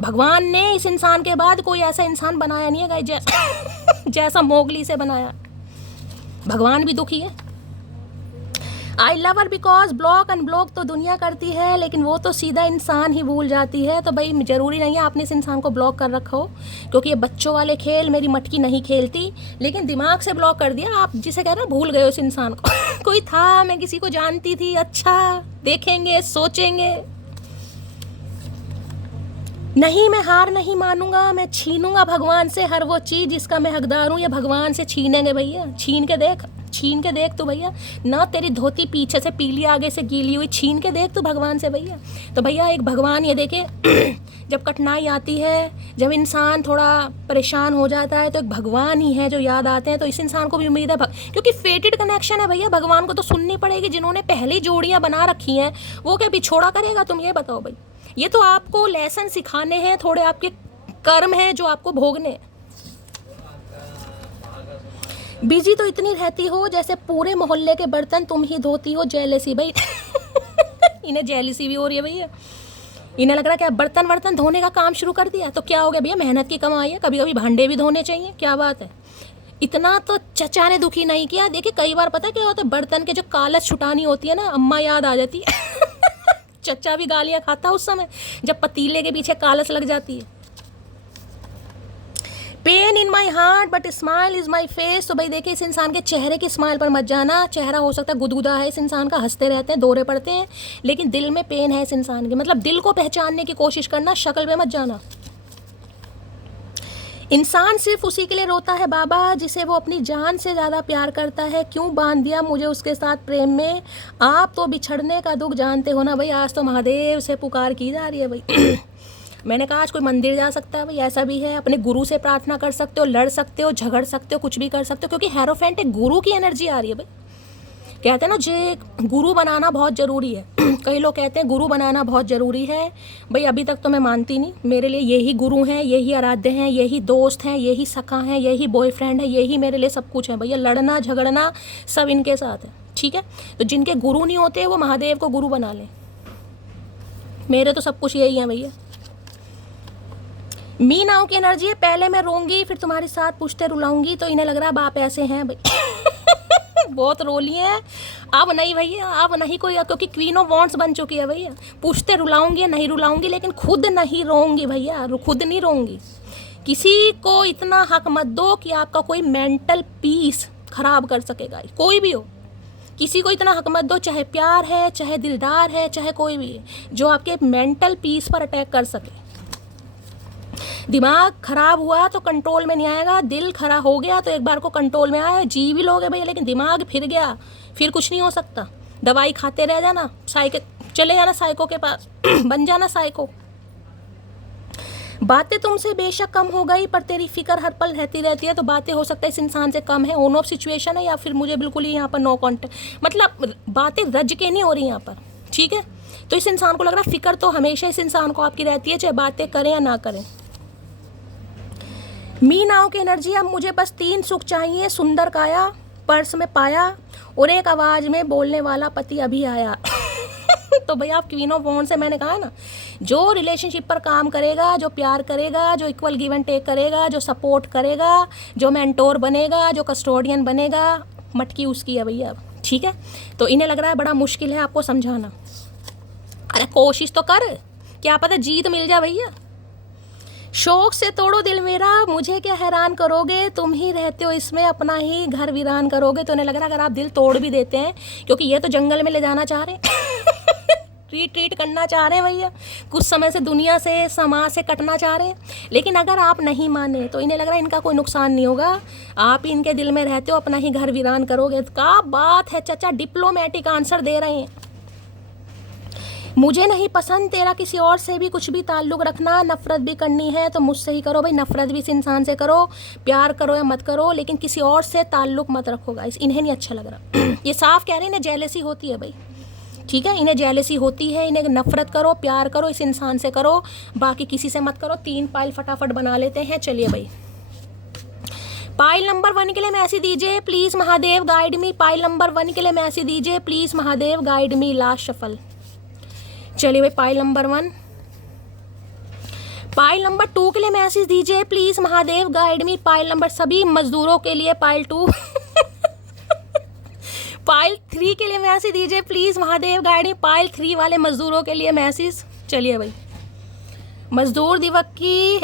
भगवान ने इस इंसान के बाद कोई ऐसा इंसान बनाया नहीं है गाइस जैसा मोगली से बनाया। भगवान भी दुखी है। I love her because block unblock तो दुनिया करती है, लेकिन वो तो सीधा इंसान ही भूल जाती है। तो भाई ज़रूरी नहीं है आपने इस इंसान को ब्लॉक कर रखा हो, क्योंकि ये बच्चों वाले खेल मेरी मटकी नहीं खेलती। लेकिन दिमाग से ब्लॉक कर दिया आप, जिसे कह रहे हैं भूल गए उस इंसान को कोई था, मैं किसी को जानती थी, अच्छा देखेंगे सोचेंगे। नहीं मैं हार नहीं मानूंगा, मैं छीनूंगा भगवान से हर वो चीज़ जिसका मैं हकदार हूँ। ये भगवान से छीनेंगे भैया, छीन के देख तू भैया ना, तेरी धोती पीछे से पीली आगे से गीली हुई, छीन के देख तू भगवान से भैया। तो भैया एक भगवान, ये देखे जब कठिनाई आती है, जब इंसान थोड़ा परेशान हो जाता है, तो एक भगवान ही है जो याद आते हैं। तो इस इंसान को भी उम्मीद है क्योंकि फेटेड कनेक्शन है भैया, भगवान को तो सुननी पड़ेगी। जिन्होंने पहले जोड़ियाँ बना रखी हैं वो क्या पिछोड़ा करेगा, तुम ये बताओ भाई। ये तो आपको लेसन सिखाने हैं, थोड़े आपके कर्म हैं जो आपको भोगने हैं। बिजी तो इतनी रहती हो जैसे पूरे मोहल्ले के बर्तन तुम ही धोती हो, जेलसी भाई इन्हें जेलसी भी हो रही है भैया। इन्हें लग रहा है क्या बर्तन वर्तन धोने का काम शुरू कर दिया, तो क्या हो गया भैया, मेहनत की कमाई है, कभी कभी भांडे भी धोने चाहिए, क्या बात है। इतना तो चचा ने दुखी नहीं किया। देखिए कई बार पता है क्या होता है, बर्तन के जो कालच छुटानी होती है ना, अम्मा याद आ जाती है। चचा भी गालियां खाता उस समय जब पतीले के पीछे कालच लग जाती है। Pain in my heart but smile is my face. तो भाई देखिए इस इंसान के चेहरे की स्माइल पर मत जाना। चेहरा हो सकता है गुदगुदा है इस इंसान का, हंसते रहते हैं, दौरे पड़ते हैं, लेकिन दिल में पेन है इस इंसान के। मतलब दिल को पहचानने की कोशिश करना, शक्ल पे मत जाना। इंसान सिर्फ उसी के लिए रोता है बाबा जिसे वो अपनी जान से ज़्यादा प्यार करता है। क्यों बांध दिया मुझे उसके साथ प्रेम में, आप तो बिछड़ने का दुख जानते हो ना। भाई आज तो महादेव से पुकार की जा रही है भाई। मैंने कहा आज कोई मंदिर जा सकता है भाई, ऐसा भी है, अपने गुरु से प्रार्थना कर सकते हो, लड़ सकते हो, झगड़ सकते हो, कुछ भी कर सकते हो, क्योंकि हेरोफेंट एक गुरु की एनर्जी आ रही है भाई। कहते हैं ना जे गुरु बनाना बहुत ज़रूरी है। कई लोग कहते हैं गुरु बनाना बहुत ज़रूरी है। भाई अभी तक तो मैं मानती नहीं। मेरे लिए यही गुरु हैं, यही आराध्य हैं, यही दोस्त हैं, यही सखा हैं, यही बॉयफ्रेंड है, यही मेरे लिए सब कुछ है भैया। लड़ना झगड़ना सब इनके साथ है, ठीक है। तो जिनके गुरु नहीं होते वो महादेव को गुरु बना लें। मेरे तो सब कुछ यही है भैया। मी नाउ की एनर्जी है, पहले मैं रोऊंगी फिर तुम्हारे साथ पूछते रुलाऊंगी। तो इन्हें लग रहा है बाप ऐसे हैं भाई। बहुत रोली है अब नहीं भैया, अब नहीं कोई, क्योंकि क्वीन ऑफ वॉन्ट्स बन चुकी है भैया। पूछते रुलाऊंगी नहीं रुलाऊंगी, लेकिन खुद नहीं रोऊंगी भैया, खुद नहीं रोऊंगी। किसी को इतना हक मत दो कि आपका कोई मेंटल पीस खराब कर सकेगा, कोई भी हो। किसी को इतना हक मत दो, चाहे प्यार है, चाहे दिलदार है, चाहे कोई भी है, जो आपके मेंटल पीस पर अटैक कर सके। दिमाग खराब हुआ तो कंट्रोल में नहीं आएगा, दिल खराब हो गया तो एक बार को कंट्रोल में आया, जी भी लोगे भैया, लेकिन दिमाग फिर गया फिर कुछ नहीं हो सकता। दवाई खाते रह जाना, चले जाना साइको के पास, बन जाना साइको। बातें तुमसे बेशक कम हो गई पर तेरी फिक्र हर पल रहती रहती है। तो बातें हो सकता है इस इंसान से कम है, ऑन ऑफ सिचुएशन है, या फिर मुझे बिल्कुल ही यहाँ पर नो कॉन्टेक्ट, मतलब बातें रज के नहीं हो रही यहाँ पर, ठीक है। तो इस इंसान को लग रहा है फिक्र तो हमेशा इस इंसान को आपकी रहती है, चाहे बातें करें या ना करें। मी नाव की एनर्जी, अब मुझे बस 3 सुख चाहिए, सुंदर काया, पर्स में पाया और एक आवाज़ में बोलने वाला पति अभी आया। तो भाई आप क्वीन ऑफ वॉन्ड्स से, मैंने कहा ना, जो रिलेशनशिप पर काम करेगा, जो प्यार करेगा, जो इक्वल गिव एंड टेक करेगा, जो सपोर्ट करेगा, जो मेंटोर बनेगा, जो कस्टोडियन बनेगा, मटकी उसकी है भैया, ठीक है। तो इन्हें लग रहा है बड़ा मुश्किल है आपको समझाना। अरे कोशिश तो कर, क्या पता जीत मिल जाए भैया। शौक से तोड़ो दिल मेरा, मुझे क्या हैरान करोगे, तुम ही रहते हो इसमें, अपना ही घर वीरान करोगे। तो उन्हें लग रहा है अगर आप दिल तोड़ भी देते हैं, क्योंकि ये तो जंगल में ले जाना चाह रहे हैं, रिट्रीट करना चाह रहे हैं भैया, कुछ समय से दुनिया से समाज से कटना चाह रहे हैं, लेकिन अगर आप नहीं माने तो इन्हें लग रहा है इनका कोई नुकसान नहीं होगा, आप ही इनके दिल में रहते हो, अपना ही घर वीरान करोगे। क्या बात है चाचा, डिप्लोमेटिक आंसर दे रहे हैं। मुझे नहीं पसंद तेरा किसी और से भी कुछ भी ताल्लुक़ रखना, नफ़रत भी करनी है तो मुझसे ही करो भाई, नफ़रत भी इस इंसान से करो, प्यार करो या मत करो, लेकिन किसी और से ताल्लुक़ मत रखो गाइस, इन्हें नहीं अच्छा लग रहा। ये साफ कह रहे हैं, इन्हें जेलसी होती है भाई, ठीक है, इन्हें जेलसी होती है, इन्हें नफ़रत करो, प्यार करो, इस इंसान से करो, बाकी किसी से मत करो। 3 पाइल फटाफट बना लेते हैं, चलिए भाई। पाइल नंबर 1 के लिए मैसेज दीजिए please Mahadev guide me, pile number 1 के लिए मैसेज दीजिए please Mahadev guide me, last shuffle. चलिए भाई पाइल नंबर 1। पाइल नंबर 2 के लिए मैसेज दीजिए please Mahadev guide me, pile number, सभी मजदूरों के लिए पाइल 2। पाइल 3 के लिए मैसेज दीजिए please Mahadev guide me, pile 3 वाले मजदूरों के लिए मैसेज। चलिए भाई, मजदूर दिवस की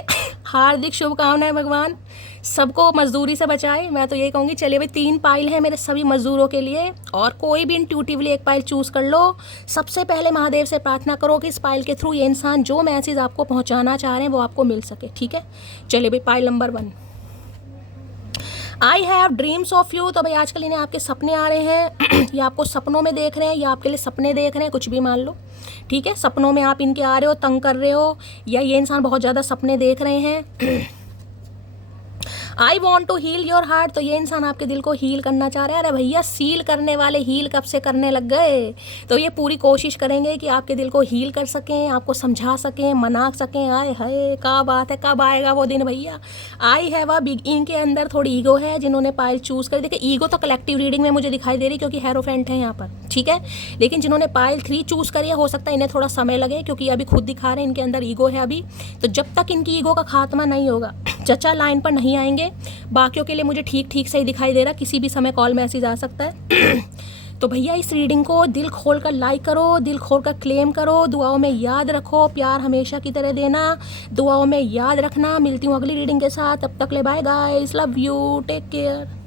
हार्दिक शुभकामनाएं, भगवान सबको मजदूरी से बचाए, मैं तो यही कहूँगी। चलिए भाई 3 पाइल है मेरे सभी मजदूरों के लिए, और कोई भी इंट्यूटिवली एक पाइल चूज़ कर लो। सबसे पहले महादेव से प्रार्थना करो कि इस पाइल के थ्रू ये इंसान जो मैसेज आपको पहुँचाना चाह रहे हैं वो आपको मिल सके, ठीक है। चलिए भाई pile number 1, I have dreams of you. तो भाई आजकल इन्हें आपके सपने आ रहे हैं, या आपको सपनों में देख रहे हैं, या आपके लिए सपने देख रहे हैं, कुछ भी मान लो, ठीक है। सपनों में आप इनके आ रहे हो, तंग कर रहे हो, या ये इंसान बहुत ज़्यादा सपने देख रहे हैं। I want to heal your heart, तो ये इंसान आपके दिल को हील करना चाह रहे हैं। अरे भैया सील करने वाले हील कब से करने लग गए। तो ये पूरी कोशिश करेंगे कि आपके दिल को हील कर सकें, आपको समझा सकें, मना सकें। आए हाय क्या बात है, कब आएगा वो दिन भैया। आई हैव अ बिग, इनके अंदर थोड़ी ईगो है जिन्होंने पाइल चूज़ कर। देखिए ईगो तो कलेक्टिव रीडिंग में मुझे दिखाई दे रही, क्योंकि हेरोफेंट है यहाँ पर, ठीक है। लेकिन जिन्होंने पाइल 3 चूज़ करी है, हो सकता है इन्हें थोड़ा समय लगे, क्योंकि अभी खुद दिखा रहे हैं इनके अंदर ईगो है अभी। तो जब तक इनकी ईगो का खात्मा नहीं होगा चचा लाइन पर नहीं आएंगे, बाकियों के लिए मुझे ठीक ठीक से ही दिखाई दे रहा, किसी भी समय कॉल मैसेज आ सकता है। तो भैया इस रीडिंग को दिल खोल कर लाइक करो, दिल खोल कर क्लेम करो, दुआओं में याद रखो, प्यार हमेशा की तरह देना, दुआओं में याद रखना। मिलती हूँ अगली रीडिंग के साथ, तब तक ले bye guys, love you, take care.